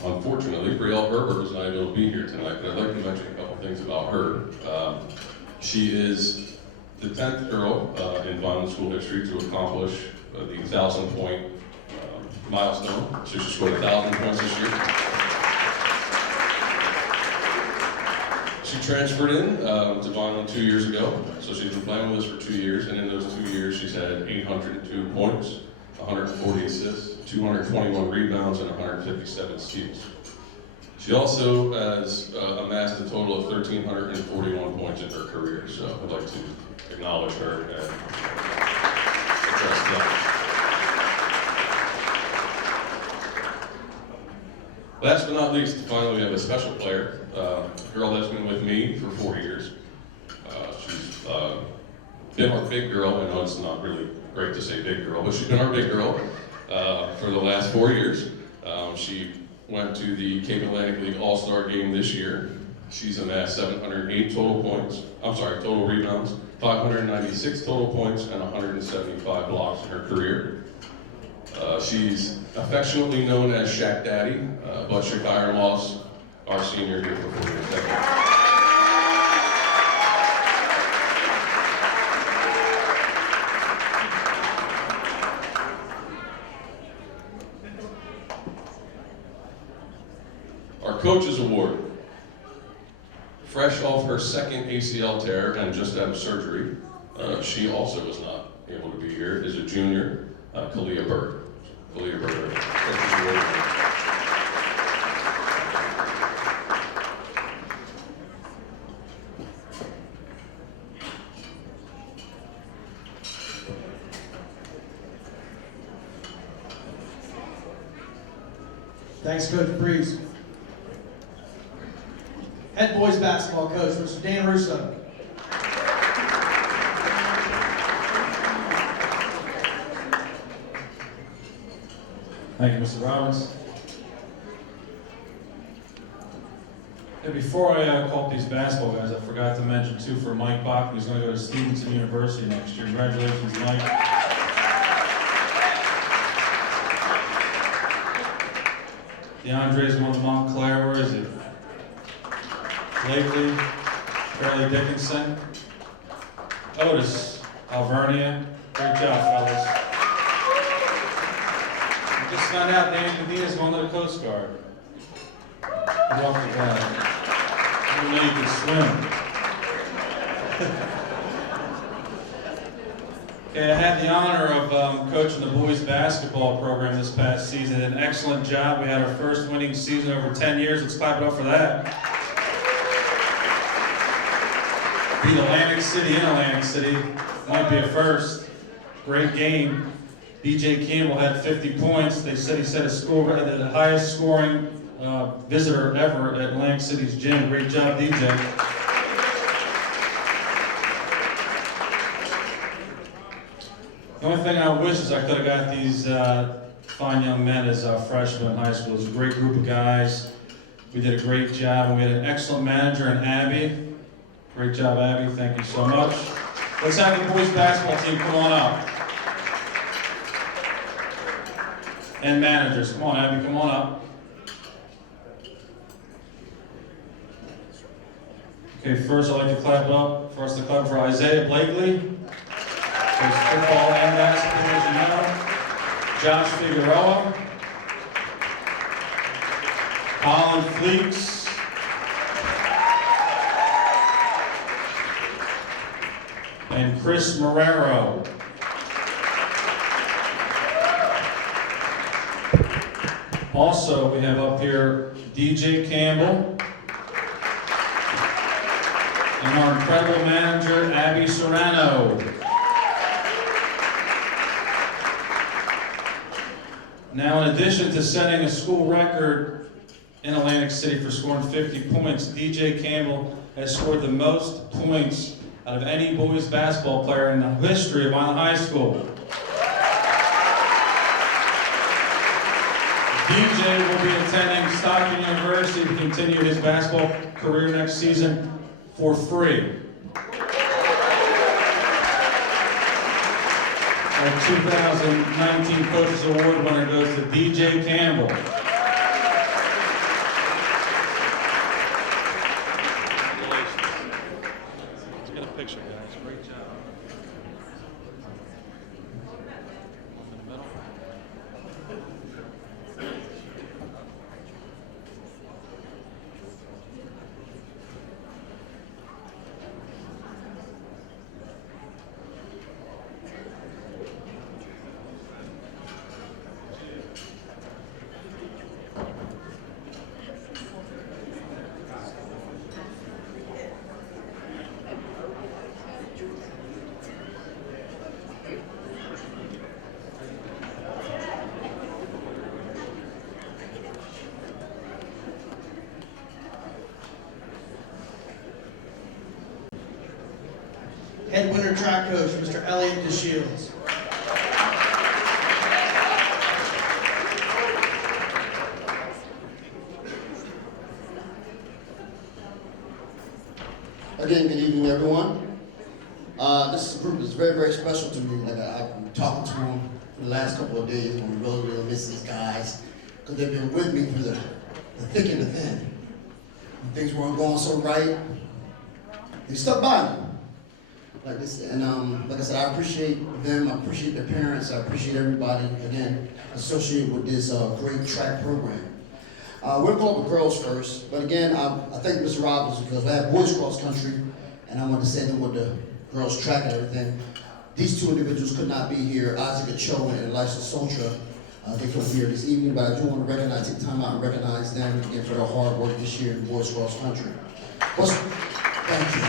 unfortunately, Brielle Herbert was not able to be here tonight, but I'd like to mention a couple things about her. She is the 10th girl in Vineland school history to accomplish the 1,000-point milestone. So she scored 1,000 points this year. She transferred in to Vineland 2 years ago, so she's been playing with us for 2 years, and in those 2 years she's had 802 points, 140 assists, 221 rebounds, and 157 steals. She also has amassed a total of 1,341 points in her career, so I'd like to acknowledge her and address that. Last but not least, finally we have a special player, a girl that's been with me for 4 years. She's been our big girl. I know it's not really great to say big girl, but she's been our big girl for the last 4 years. She went to the Cape Atlantic League All-Star game this year. She's amassed 708 total rebounds, 596 total points, and 175 blocks in her career. She's affectionately known as Shaq Daddy, but Shakira Moss, our senior here for 4 years. Thank you. Our Coaches Award. Fresh off her second ACL tear and just out of surgery, she also was not able to be here, is a junior, Kalia Bird. Kalia Bird, Coaches Award. Thanks, Coach Breeze. Head boys basketball coach, Mr. Dan Russo. Thank you, Mr. Robbins. And before I call up these basketball guys, I forgot to mention too for Mike Bach, who's going to go to Stevenson University next year. Congratulations, Mike. DeAndre's going to Montclair. Where is he? Blakely, Fairleigh Dickinson, Otis, Alvernia. Great job, fellas. I just found out Dan Medina's going to the Coast Guard. Good luck with that. I didn't know you could swim. Okay, I had the honor of coaching the boys basketball program this past season. An excellent job. We had our first winning season over 10 years. Let's clap it up for that. Beat Atlantic City in Atlantic City. Might be a first. Great game. DJ Campbell had 50 points. They said he set a score, the highest scoring visitor ever at Atlantic City's gym. Great job, DJ. The only thing I wish is I could have got these fine young men as freshmen in high school. It was a great group of guys. We did a great job, and we had an excellent manager in Abby. Great job, Abby. Thank you so much. Let's have the boys basketball team come on up. And managers, come on, Abby, come on up. Okay, first I'd like to clap up for us to clap for Isaiah Blakely. There's football and basketball, as you know. Josh Figueroa. Colin Fleeks. And Chris Marrero. Also, we have up here DJ Campbell and our incredible manager, Abby Serrano. Now, in addition to setting a school record in Atlantic City for scoring 50 points, DJ Campbell has scored the most points out of any boys basketball player in the history of Vineland High School. DJ will be attending Stockton University to continue his basketball career next season for free. Our 2019 Coaches Award winner goes to DJ Campbell. Let's get a picture, guys. Great job. In the middle. Head winter track coach, Mr. Elliot DeShields. Again, good evening, everyone. This group is very, very special to me. Like I've been talking to them for the last couple of days. I'm really, really miss these guys because they've been with me through the thick and the thin. When things weren't going so right, they stuck by me. Like this, and like I said, I appreciate them. I appreciate their parents. I appreciate everybody again associated with this great track program. We're going with girls first, but again, I thank Mr. Robbins because we have boys cross country, and I want to say them with the girls track and everything. These two individuals could not be here, Isaac Ochoa and Elisha Sotra. They couldn't be here this evening, but I do want to take time out and recognize them again for their hard work this year in boys cross country. Thank you.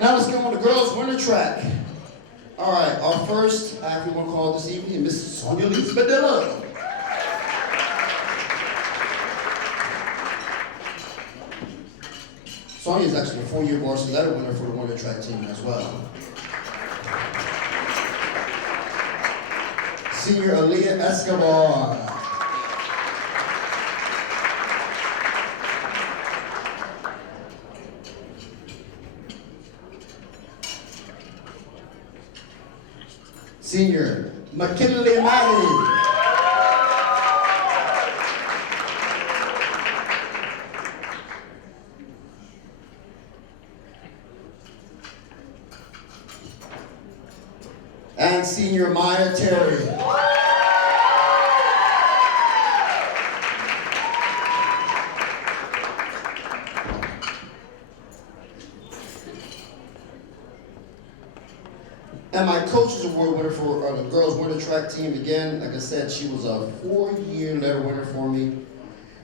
Now let's go on the girls winter track. All right, our first athlete we'll call this evening is Mrs. Sonia Lee Spadilla. Sonia is actually a 4-year varsity letter winner for the winter track team as well. Senior Aaliyah Escobar. Senior McKinley Maddy. And Senior Maya Terry. And my Coaches Award winner for the girls winter track team, again, like I said, she was a 4-year letter winner for me,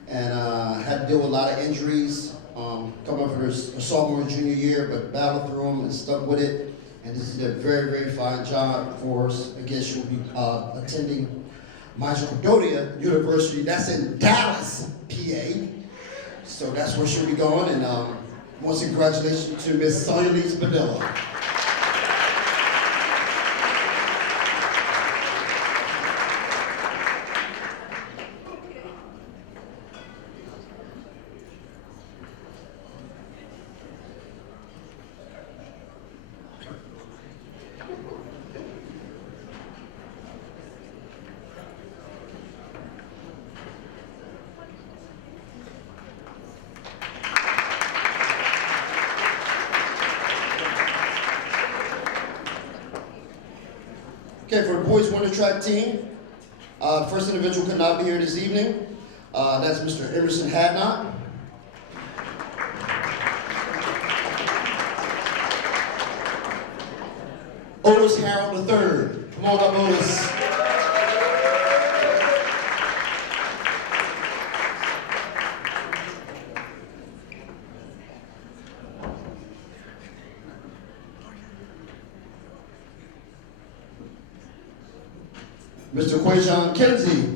and had to deal with a lot of injuries coming up for her sophomore and junior year, but battled through them and stuck with it. And this is a very, very fine job for us. Again, she'll be attending Concordia University. That's in Dallas, PA. So that's where she'll be going. And once again, congratulations to Miss Sonia Lee Spadilla. Okay, for the boys winter track team, first individual could not be here this evening. That's Mr. Emerson Hadnot. Otis Harold III. Come on up, Otis. Mr. Quajon Kinsey.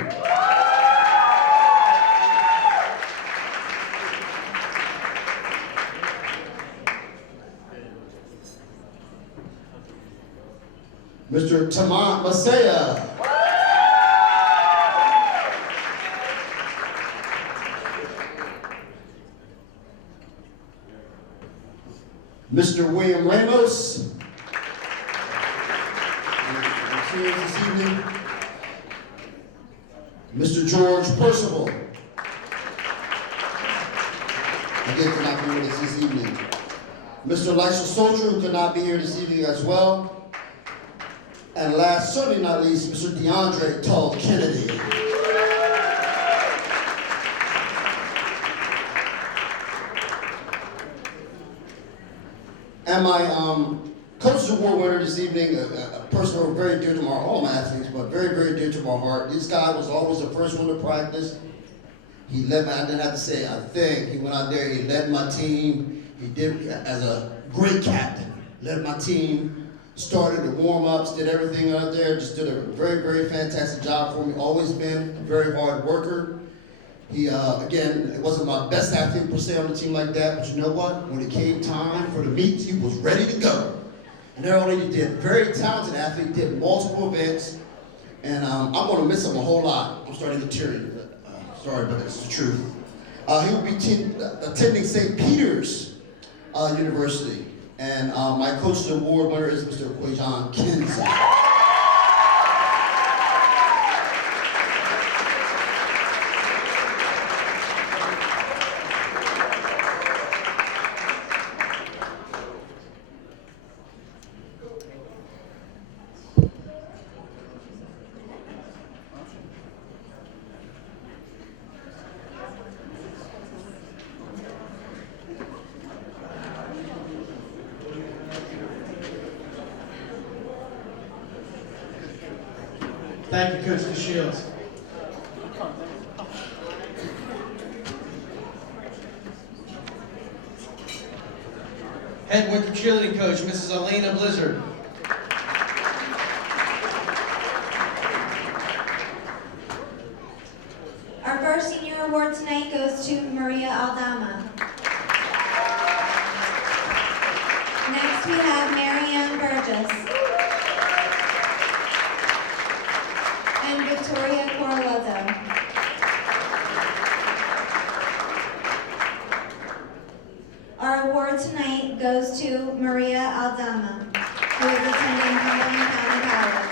Mr. Tamat Masaya. Mr. William Ramos. Here this evening. Mr. George Percival. Again, could not be with us this evening. Mr. Elisha Soldier, who could not be here this evening as well. And last, certainly not least, Mr. DeAndre Tull Kennedy. And my Coaches Award winner this evening, a person who was very dear to all my athletes, but very, very dear to my heart. This guy was always the first one to practice. He led me, I didn't have to say a thing. He went out there, he led my team. He did, as a great captain, led my team, started the warm-ups, did everything out there, just did a very, very fantastic job for me. Always been a very hard worker. He, again, it wasn't my best athlete per se on the team like that, but you know what? When it came time for the meets, he was ready to go. And not only did very talented athlete, did multiple events, and I'm going to miss him a whole lot. I'm starting to get teary. Sorry, but it's the truth. He will be attending St. Peter's University. And my Coach's Award winner is Mr. Quajon Kinsey. Thank you, Coach DeShields. Head winter cheerleading coach, Mrs. Elena Blizzard. Our first senior award tonight goes to Maria Aldama. Next we have Marianne Burgess and Victoria Corlozo. Our award tonight goes to Maria Aldama, who is attending Cumberland County College.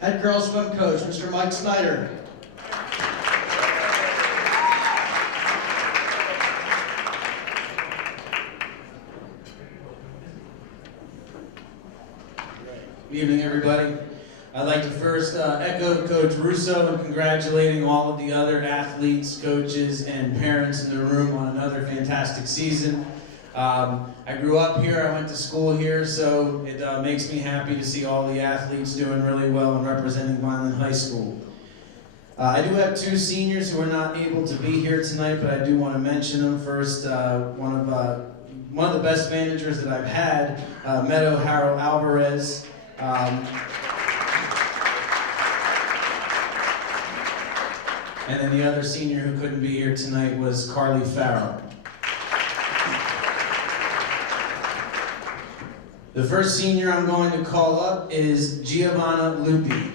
Head girls swim coach, Mr. Mike Snyder. Good evening, everybody. I'd like to first echo Coach Russo in congratulating all of the other athletes, coaches, and parents in the room on another fantastic season. I grew up here, I went to school here, so it makes me happy to see all the athletes doing really well and representing Vineland High School. I do have two seniors who are not able to be here tonight, but I do want to mention them. First, one of the best managers that I've had, Meadow Harold Alvarez. And then the other senior who couldn't be here tonight was Carly Farrow. The first senior I'm going to call up is Giovanna Lupi.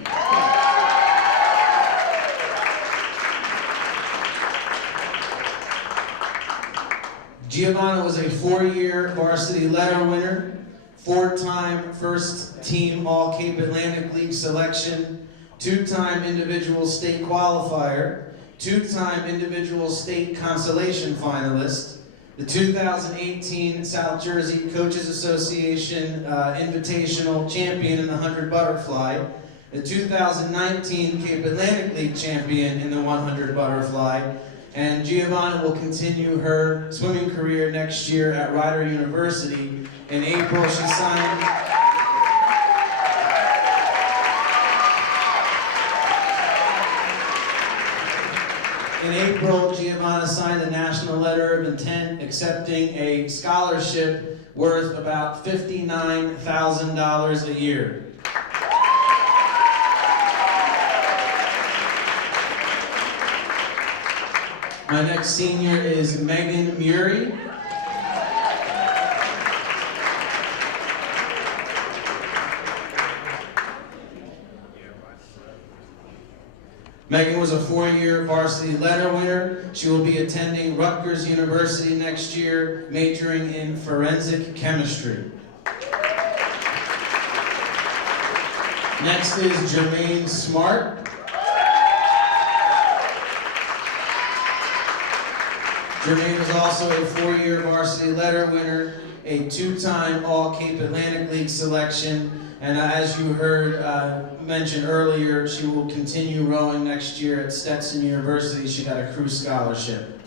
Giovanna was a 4-year varsity letter winner, 4-time first team All Cape Atlantic League selection, 2-time individual state qualifier, 2-time individual state consolation finalist, the 2018 South Jersey Coaches Association Invitational Champion in the 100 Butterfly, the 2019 Cape Atlantic League Champion in the 100 Butterfly, and Giovanna will continue her swimming career next year at Rider University. In April, she signed In April, Giovanna signed a national letter of intent accepting a scholarship worth about $59,000 a year. My next senior is Megan Murray. Megan was a 4-year varsity letter winner. She will be attending Rutgers University next year, majoring in forensic chemistry. Next is Jermaine Smart. Jermaine is also a 4-year varsity letter winner, a 2-time All Cape Atlantic League selection, and as you heard mentioned earlier, she will continue rowing next year at Stetson University. She got a crew scholarship.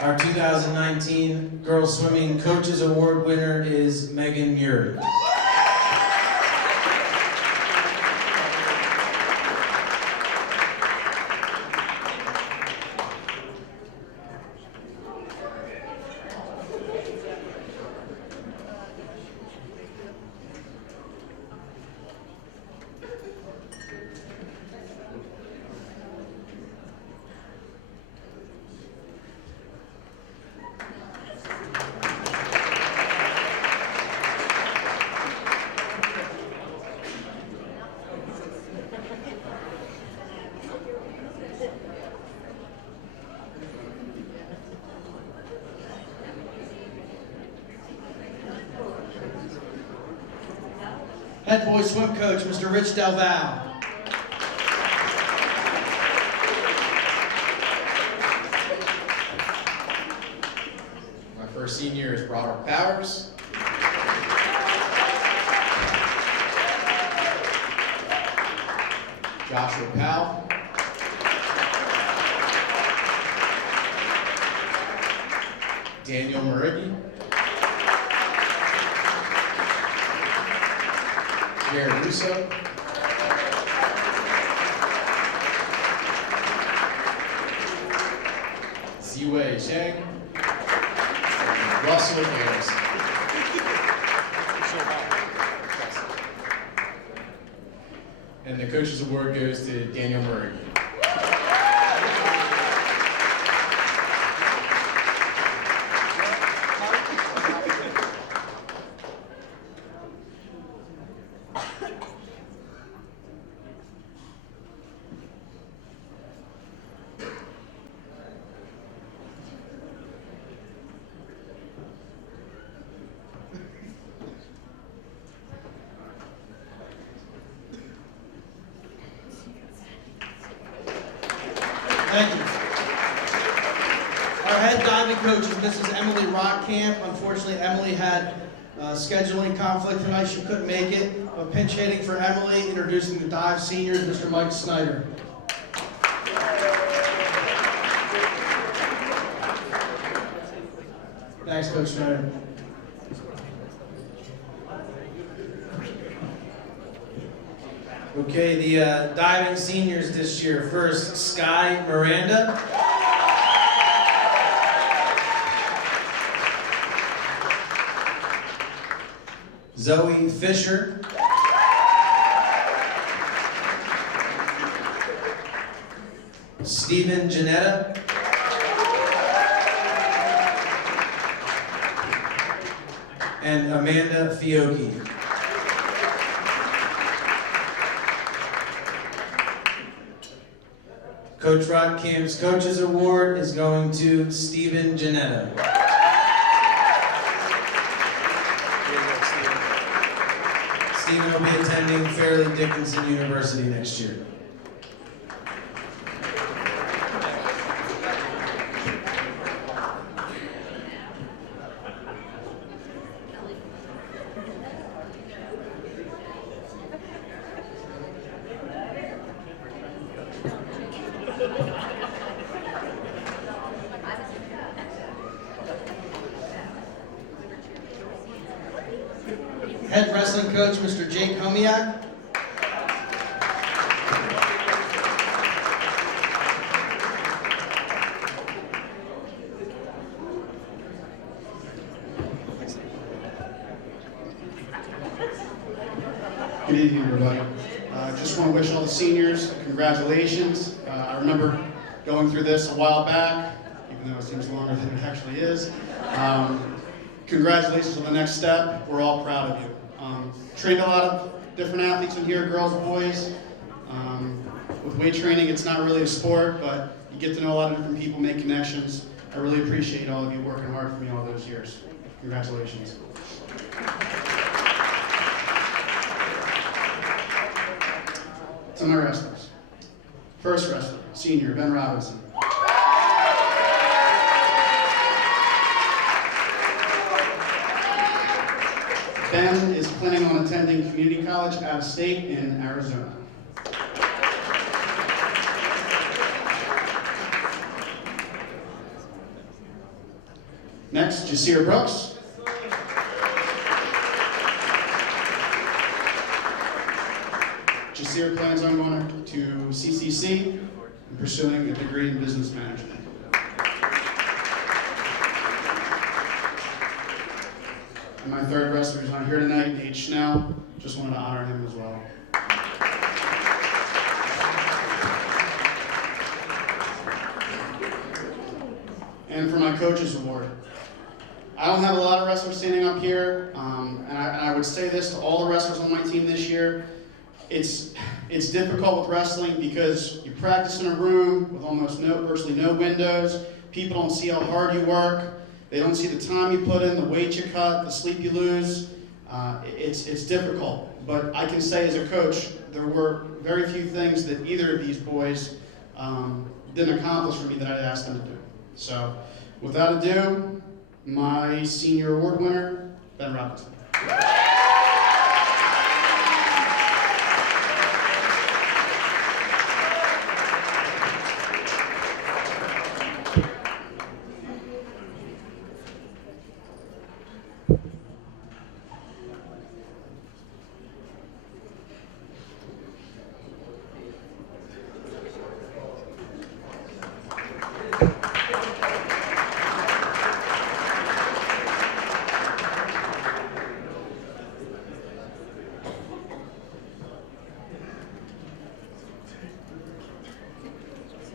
Our 2019 Girls Swimming Coaches Award winner is Megan Murray. Head boys swim coach, Mr. Rich Delval. My first senior is Broderick Powers. Joshua Powell. Daniel Murigi. Jared Russo. Ziwei Cheng. Russell Harris. And the coach's award goes to Daniel Murray. Thank you. Our head diving coach is Mrs. Emily Rockcamp. Unfortunately, Emily had scheduling conflict tonight. She couldn't make it. But pinch hitting for Emily, introducing the dive seniors, Mr. Mike Snyder. Thanks, Coach Snyder. Okay, the diving seniors this year. First, Sky Miranda. Zoe Fisher. Stephen Janetta. And Amanda Fiocchi. Coach Rodcamp's Coaches Award is going to Stephen Janetta. Stephen will be attending Fairleigh Dickinson University next year. Head wrestling coach, Mr. Jake Homiak. Good evening, everybody. Just want to wish all the seniors congratulations. I remember going through this a while back, even though it seems longer than it actually is. Congratulations on the next step. We're all proud of you. Trained a lot of different athletes in here, girls, boys. With weight training, it's not really a sport, but you get to know a lot of different people, make connections. I really appreciate all of you working hard for me all those years. Congratulations. To my wrestlers. First wrestler, senior, Ben Robinson. Ben is planning on attending community college out of state in Arizona. Next, Jasir Brooks. Jasir plans on going to CCC and pursuing a degree in business management. And my third wrestler is not here tonight, Nate Schnell. Just wanted to honor him as well. And for my coaches award. I don't have a lot of wrestlers standing up here, and I would say this to all the wrestlers on my team this year. It's difficult with wrestling because you practice in a room with virtually no windows. People don't see how hard you work. They don't see the time you put in, the weight you cut, the sleep you lose. It's difficult. but I can say as a coach, there were very few things that either of these boys didn't accomplish for me that I'd asked them to do. So, without ado, my senior award winner, Ben Robinson.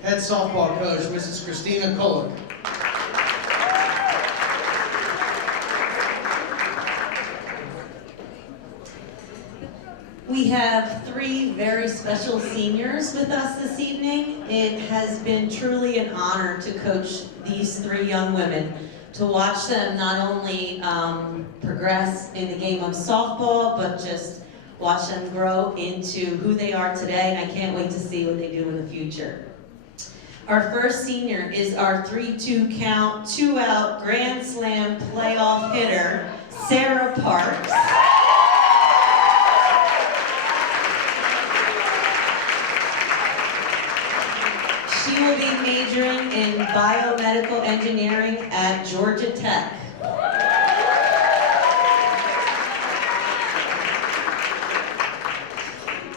Head softball coach, Mrs. Christina Kulik. We have three very special seniors with us this evening. It has been truly an honor to coach these three young women, to watch them not only progress in the game of softball, but just watch them grow into who they are today, and I can't wait to see what they do in the future. Our first senior is our 3-2 count, 2-out Grand Slam playoff hitter, Sarah Parks. She will be majoring in biomedical engineering at Georgia Tech.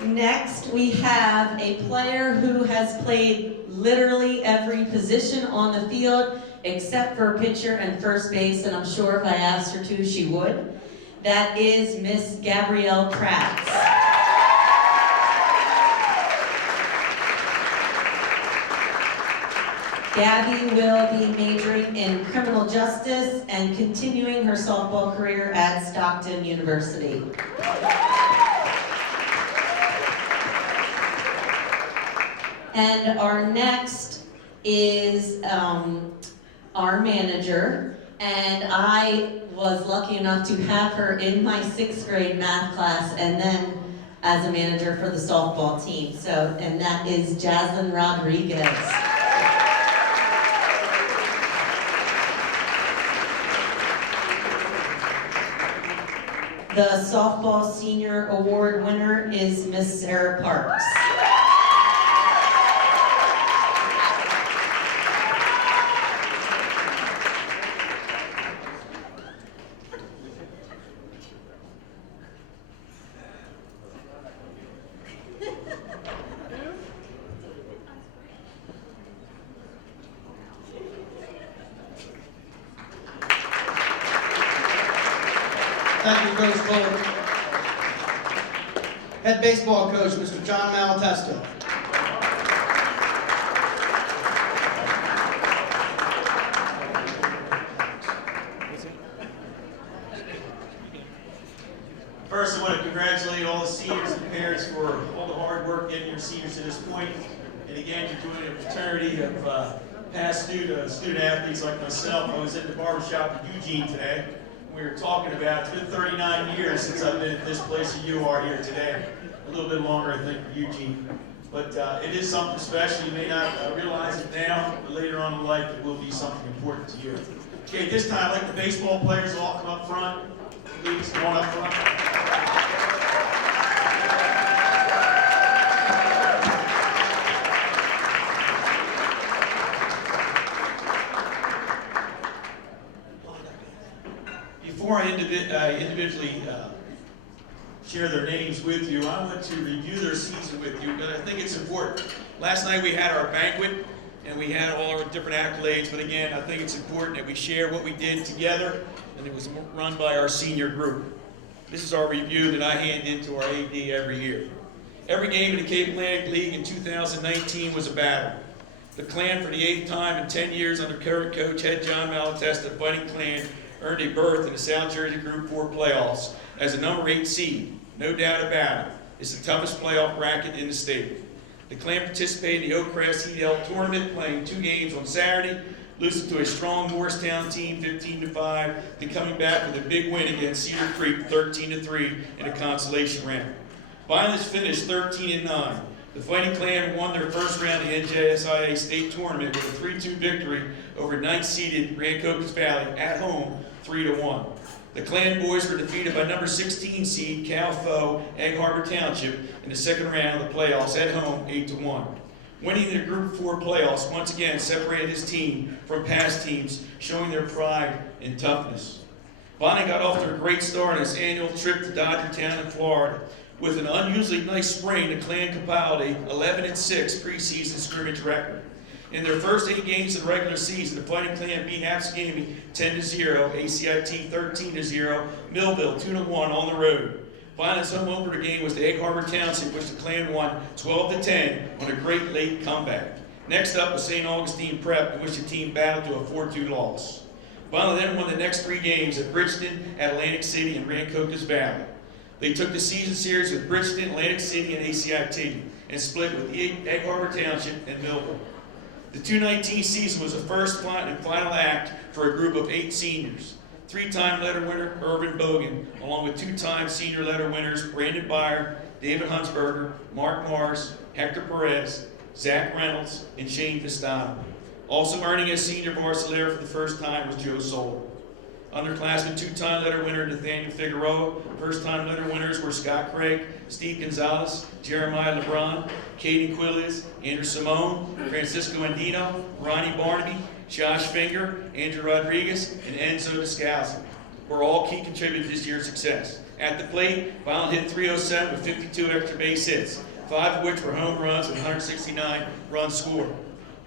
Next, we have a player who has played literally every position on the field except for pitcher and first base, and I'm sure if I asked her to, she would. That is Miss Gabrielle Kratz. Gabby will be majoring in criminal justice and continuing her softball career at Stockton University. And our next is our manager, and I was lucky enough to have her in my 6th grade math class and then as a manager for the softball team. So, and that is Jaslyn Rodriguez. The softball senior award winner is Miss Sarah Parks. Thank you, Coach Kulik. Head baseball coach, Mr. John Malatesta. First, I want to congratulate all the seniors and parents for all the hard work getting your seniors to this point. And again, you're doing a fraternity of past student athletes like myself. I was at the barbershop in Eugene today. We were talking about, it's been 39 years since I've been at this place that you are here today. A little bit longer, I think, for Eugene. But it is something special. You may not realize it now, but later on in life, it will be something important to you. Okay, this time, I'd like the baseball players to all come up front. Please, come on up front. Before I individually share their names with you, I want to review their season with you, but I think it's important. Last night we had our banquet, and we had all our different accolades, but again, I think it's important that we share what we did together, and it was run by our senior group. This is our review that I hand in to our AD every year. Every game in the Cape Atlantic League in 2019 was a battle. The Clan, for the 8th time in 10 years under current coach head John Malatesta, Fighting Clan, earned a berth in the South Jersey Group 4 playoffs as a number 8 seed. No doubt about it. It's the toughest playoff bracket in the state. The Clan participated in the Oak Crest Heat L tournament, playing 2 games on Saturday, losing to a strong Morristown team 15-5, then coming back with a big win against Cedar Creek 13-3 in a consolation round. Vineland finished 13-9. The Fighting Clan won their first round of the NJSIA state tournament with a 3-2 victory over 9th-seeded Rancocas Valley at home 3-1. The Clan boys were defeated by number 16 seed Cal Foe Egg Harbor Township in the second round of the playoffs at home 8-1. Winning the Group 4 playoffs once again separated his team from past teams, showing their pride and toughness. Vineland got off to a great start on its annual trip to Dodgertown in Florida. With an unusually nice spring, the Clan compiled a 11-6 preseason scrimmage record. In their first 8 games of the regular season, the Fighting Clan beat Absegami 10-0, ACIT 13-0, Millville 2-1 on the road. Vineland's home opener game was the Egg Harbor Township, which the Clan won 12-10 on a great late comeback. Next up was St. Augustine Prep, in which the team battled to a 4-2 loss. Vineland then won the next 3 games at Bridgeton, Atlantic City, and Rancocas Valley. They took the season series with Bridgeton, Atlantic City, and ACIT, and split with Egg Harbor Township and Millville. The 2019 season was the first and final act for a group of 8 seniors. 3-time letter winner Irvin Bogan, along with 2-time senior letter winners Brandon Byer, David Huntsberger, Mark Morris, Hector Perez, Zach Reynolds, and Shane Vistano. Also earning a senior varsity letter for the first time was Joe Soul. Underclassmen 2-time letter winner Nathaniel Figueroa. First-time letter winners were Scott Craig, Steve Gonzalez, Jeremiah LeBron, Katie Quiles, Andrew Simone, Francisco Andino, Ronnie Barnaby, Josh Finger, Andrew Rodriguez, and Enzo Descalzi were all key contributors to this year's success. At the plate, Vineland hit .307 with 52 extra base hits, 5 of which were home runs with 169 runs scored.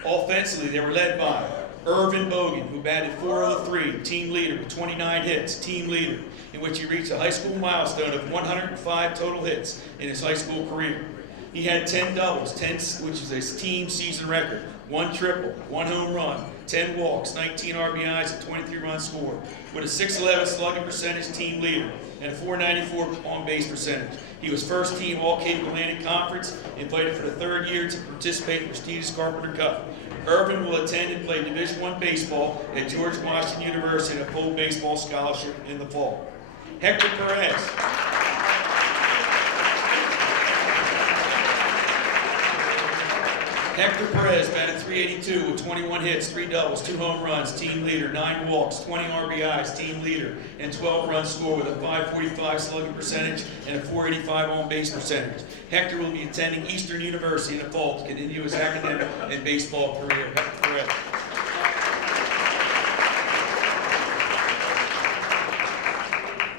Offensively, they were led by Irvin Bogan, who batted .403, team leader with 29 hits, team leader, in which he reached a high school milestone of 105 total hits in his high school career. He had 10 doubles, which is his team season record, 1 triple, 1 home run, 10 walks, 19 RBIs, and 23 runs scored, with a .611 slugging percentage team leader and a .494 on-base percentage. He was first team All-Cape Atlantic Conference, invited for the 3rd year to participate in the prestigious Carpenter Cup. Irvin will attend and play Division I baseball at George Washington University and a full baseball scholarship in the fall. Hector Perez. Hector Perez batted .382 with 21 hits, 3 doubles, 2 home runs, team leader, 9 walks, 20 RBIs, team leader, and 12 runs scored with a .545 slugging percentage and a .485 on-base percentage. Hector will be attending Eastern University in the fall to continue his academic and baseball career. Hector Perez.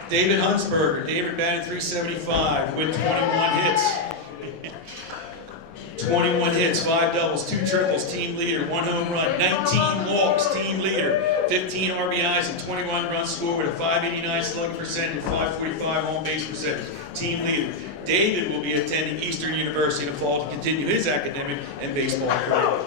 David Huntsberger. David batted .375 with 21 hits. 21 hits, 5 doubles, 2 triples, team leader, 1 home run, 19 walks, team leader, 15 RBIs, and 21 runs scored with a .589 slugging percentage and .545 on-base percentage, team leader. David will be attending Eastern University in the fall to continue his academic and baseball career.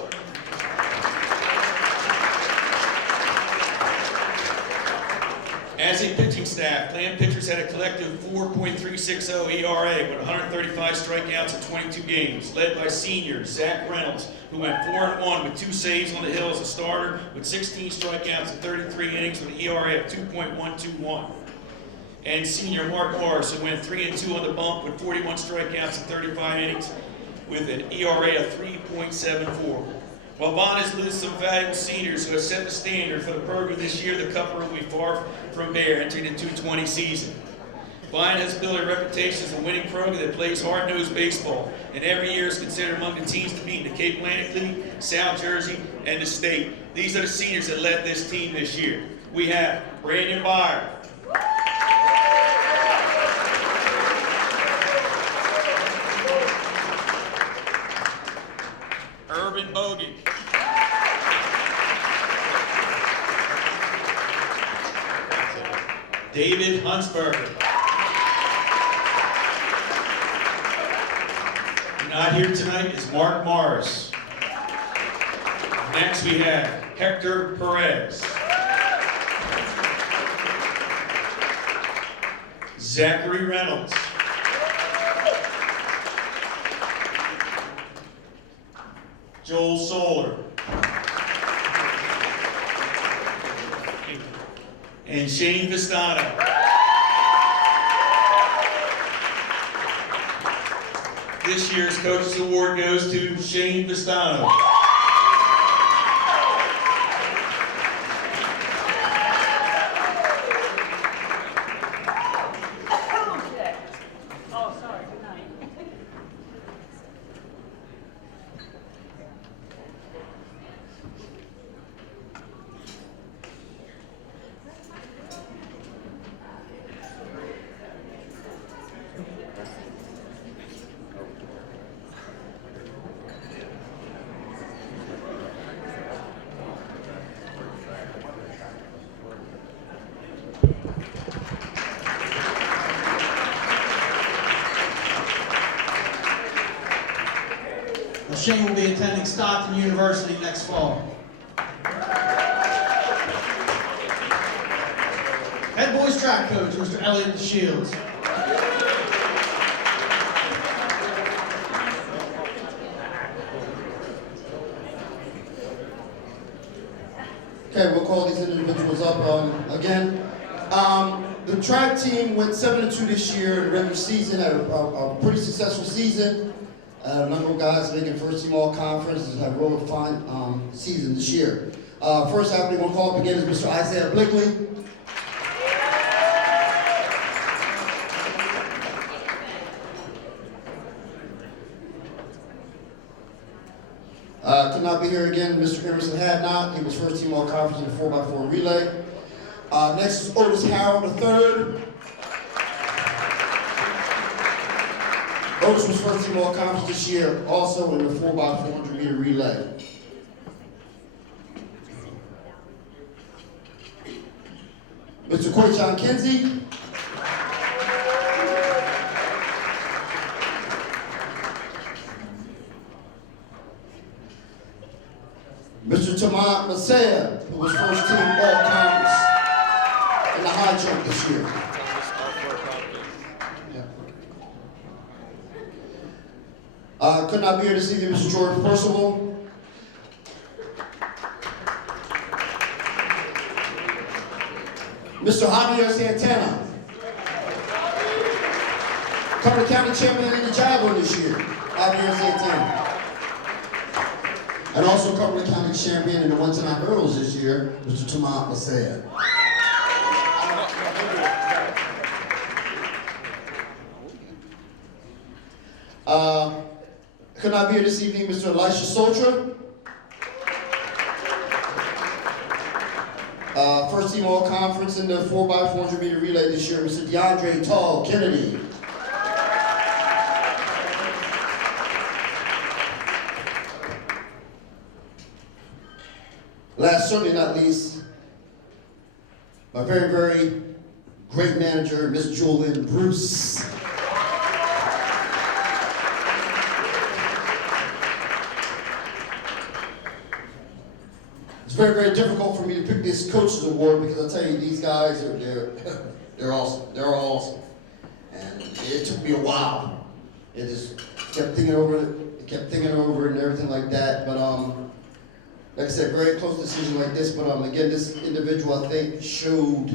As a pitching staff, Clan pitchers had a collective 4.360 ERA with 135 strikeouts in 22 games, led by senior Zach Reynolds, who went 4-1 with 2 saves on the hill as a starter, with 16 strikeouts in 33 innings with an ERA of 2.121. And senior Mark Morris, who went 3-2 on the bump with 41 strikeouts in 35 innings with an ERA of 3.74. While Vaughn has losing some valuable seniors who have set the standard for the program this year, the Cup will be far from bare entering the 220 season. Vine has built a reputation as a winning program that plays hard-nosed baseball, and every year is considered among the teams to beat in the Cape Atlantic League, South Jersey, and the state. These are the seniors that led this team this year. We have Brandon Byer, Irvin Bogan, David Huntsberger. Not here tonight is Mark Morris. Next we have Hector Perez, Zachary Reynolds, Joel Solar, and Shane Vistano. This year's Coaches Award goes to Shane Vistano. Shane will be attending Stockton University next fall. Head boys track coach, Mr. Elliott Shields. Okay, we'll call these individuals up again. The track team went 7-2 this year in the regular season, had a pretty successful season. A number of guys making first team all conference and had a real fine season this year. First athlete we're going to call up again is Mr. Isaiah Blickley. Could not be here again, Mr. Emerson Hadnot. He was first team all conference in the 4x4 relay. Next is Otis Howard III. Otis was first team all conference this year, also in the 4x400 meter relay. Mr. Quayjon Kinsey. Mr. Tamar Masaya, who was first team all conference in the high jump this year. Could not be here this evening, Mr. George Percival. Mr. Javier Santana. Cumberland County champion in the javelin this year, Javier Santana. And also Cumberland County champion in the 1-to-9 hurdles this year, Mr. Tamar Masaya. Could not be here this evening, Mr. Elisha Sotra. First team all conference in the 4x400 meter relay this year, Mr. DeAndre Tall Kennedy. Last, certainly not least, my very, very great manager, Miss Julian Bruce. It's very, very difficult for me to pick this coach's award because I tell you, these guys they're awesome. They're all awesome, and it took me a while. It just kept thinking over it, and everything like that. But like I said, very close decision like this. But again, this individual I think showed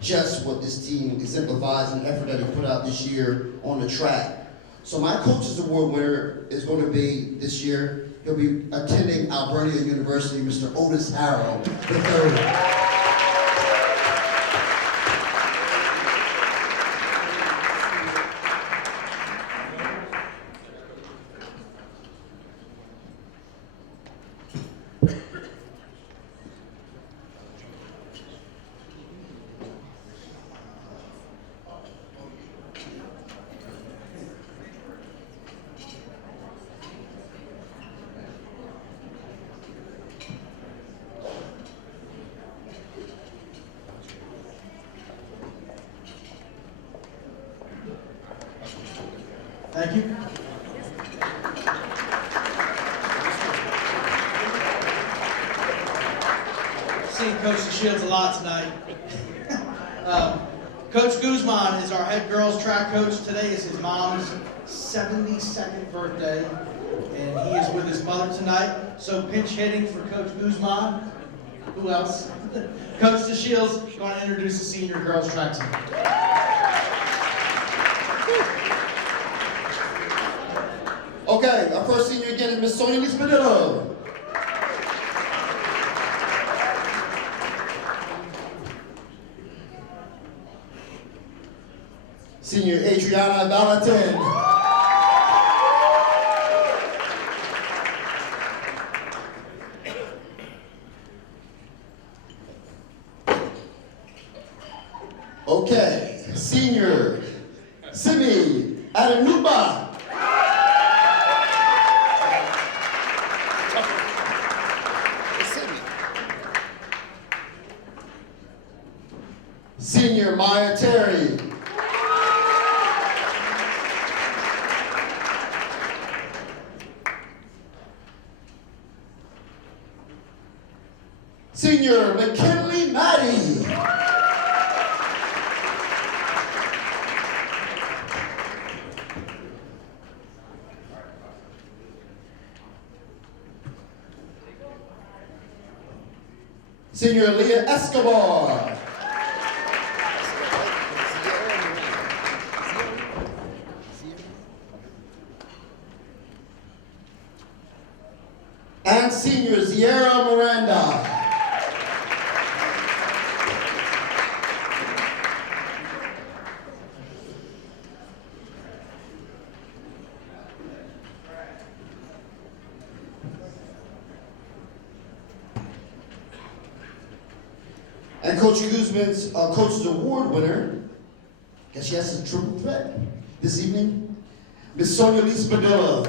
just what this team exemplifies in the effort that he put out this year on the track. So my coach's award winner is going to be this year. He'll be attending Alberta University, Mr. Otis Harrell III. Thank you. Seeing Coach Shields a lot tonight. Coach Guzman is our head girls track coach. Today is his mom's 72nd birthday, and he is with his mother tonight. So pinch hitting for Coach Guzman. Who else? Coach DeShields, going to introduce the senior girls track team. Okay, our first senior again is Miss Sonia Lispadillo. Senior Adriana Valentin. Okay, senior Simi Adanuba. Senior Maya Terry. Senior McKinley Maddie. Senior Leah Escobar. And senior Sierra Miranda. And Coach Guzman's Coach's Award winner, guess she has a triple threat this evening, Miss Sonia Lispadilla.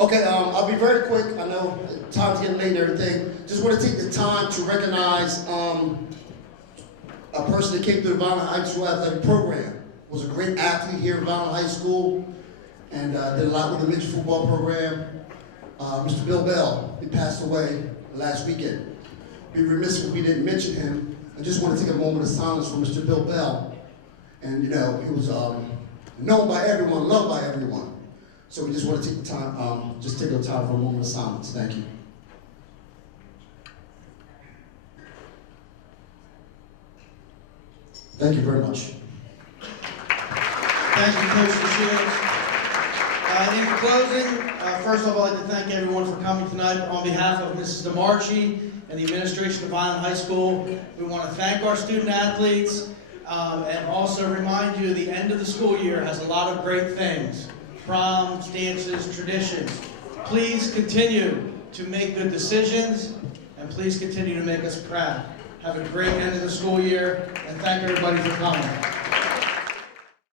Okay, I'll be very quick. I know time's getting late and everything. Just want to take the time to recognize a person that came through the Vineland High School athletic program. Was a great athlete here at Vineland High School and did a lot with the midget football program. Mr. Bill Bell, he passed away last weekend. Be remiss if we didn't mention him. I just want to take a moment of silence for Mr. Bill Bell. And you know, he was known by everyone, loved by everyone. So we just want to take the time, just take the time for a moment of silence. Thank you. Thank you very much. Thank you, Coach DeShields. In closing, first of all, I'd like to thank everyone for coming tonight. On behalf of Mrs. DeMarchi and the administration of Vineland High School, we want to thank our student athletes and also remind you the end of the school year has a lot of great things. Proms, dances, traditions. Please continue to make good decisions and please continue to make us proud. Have a great end of the school year and thank everybody for coming.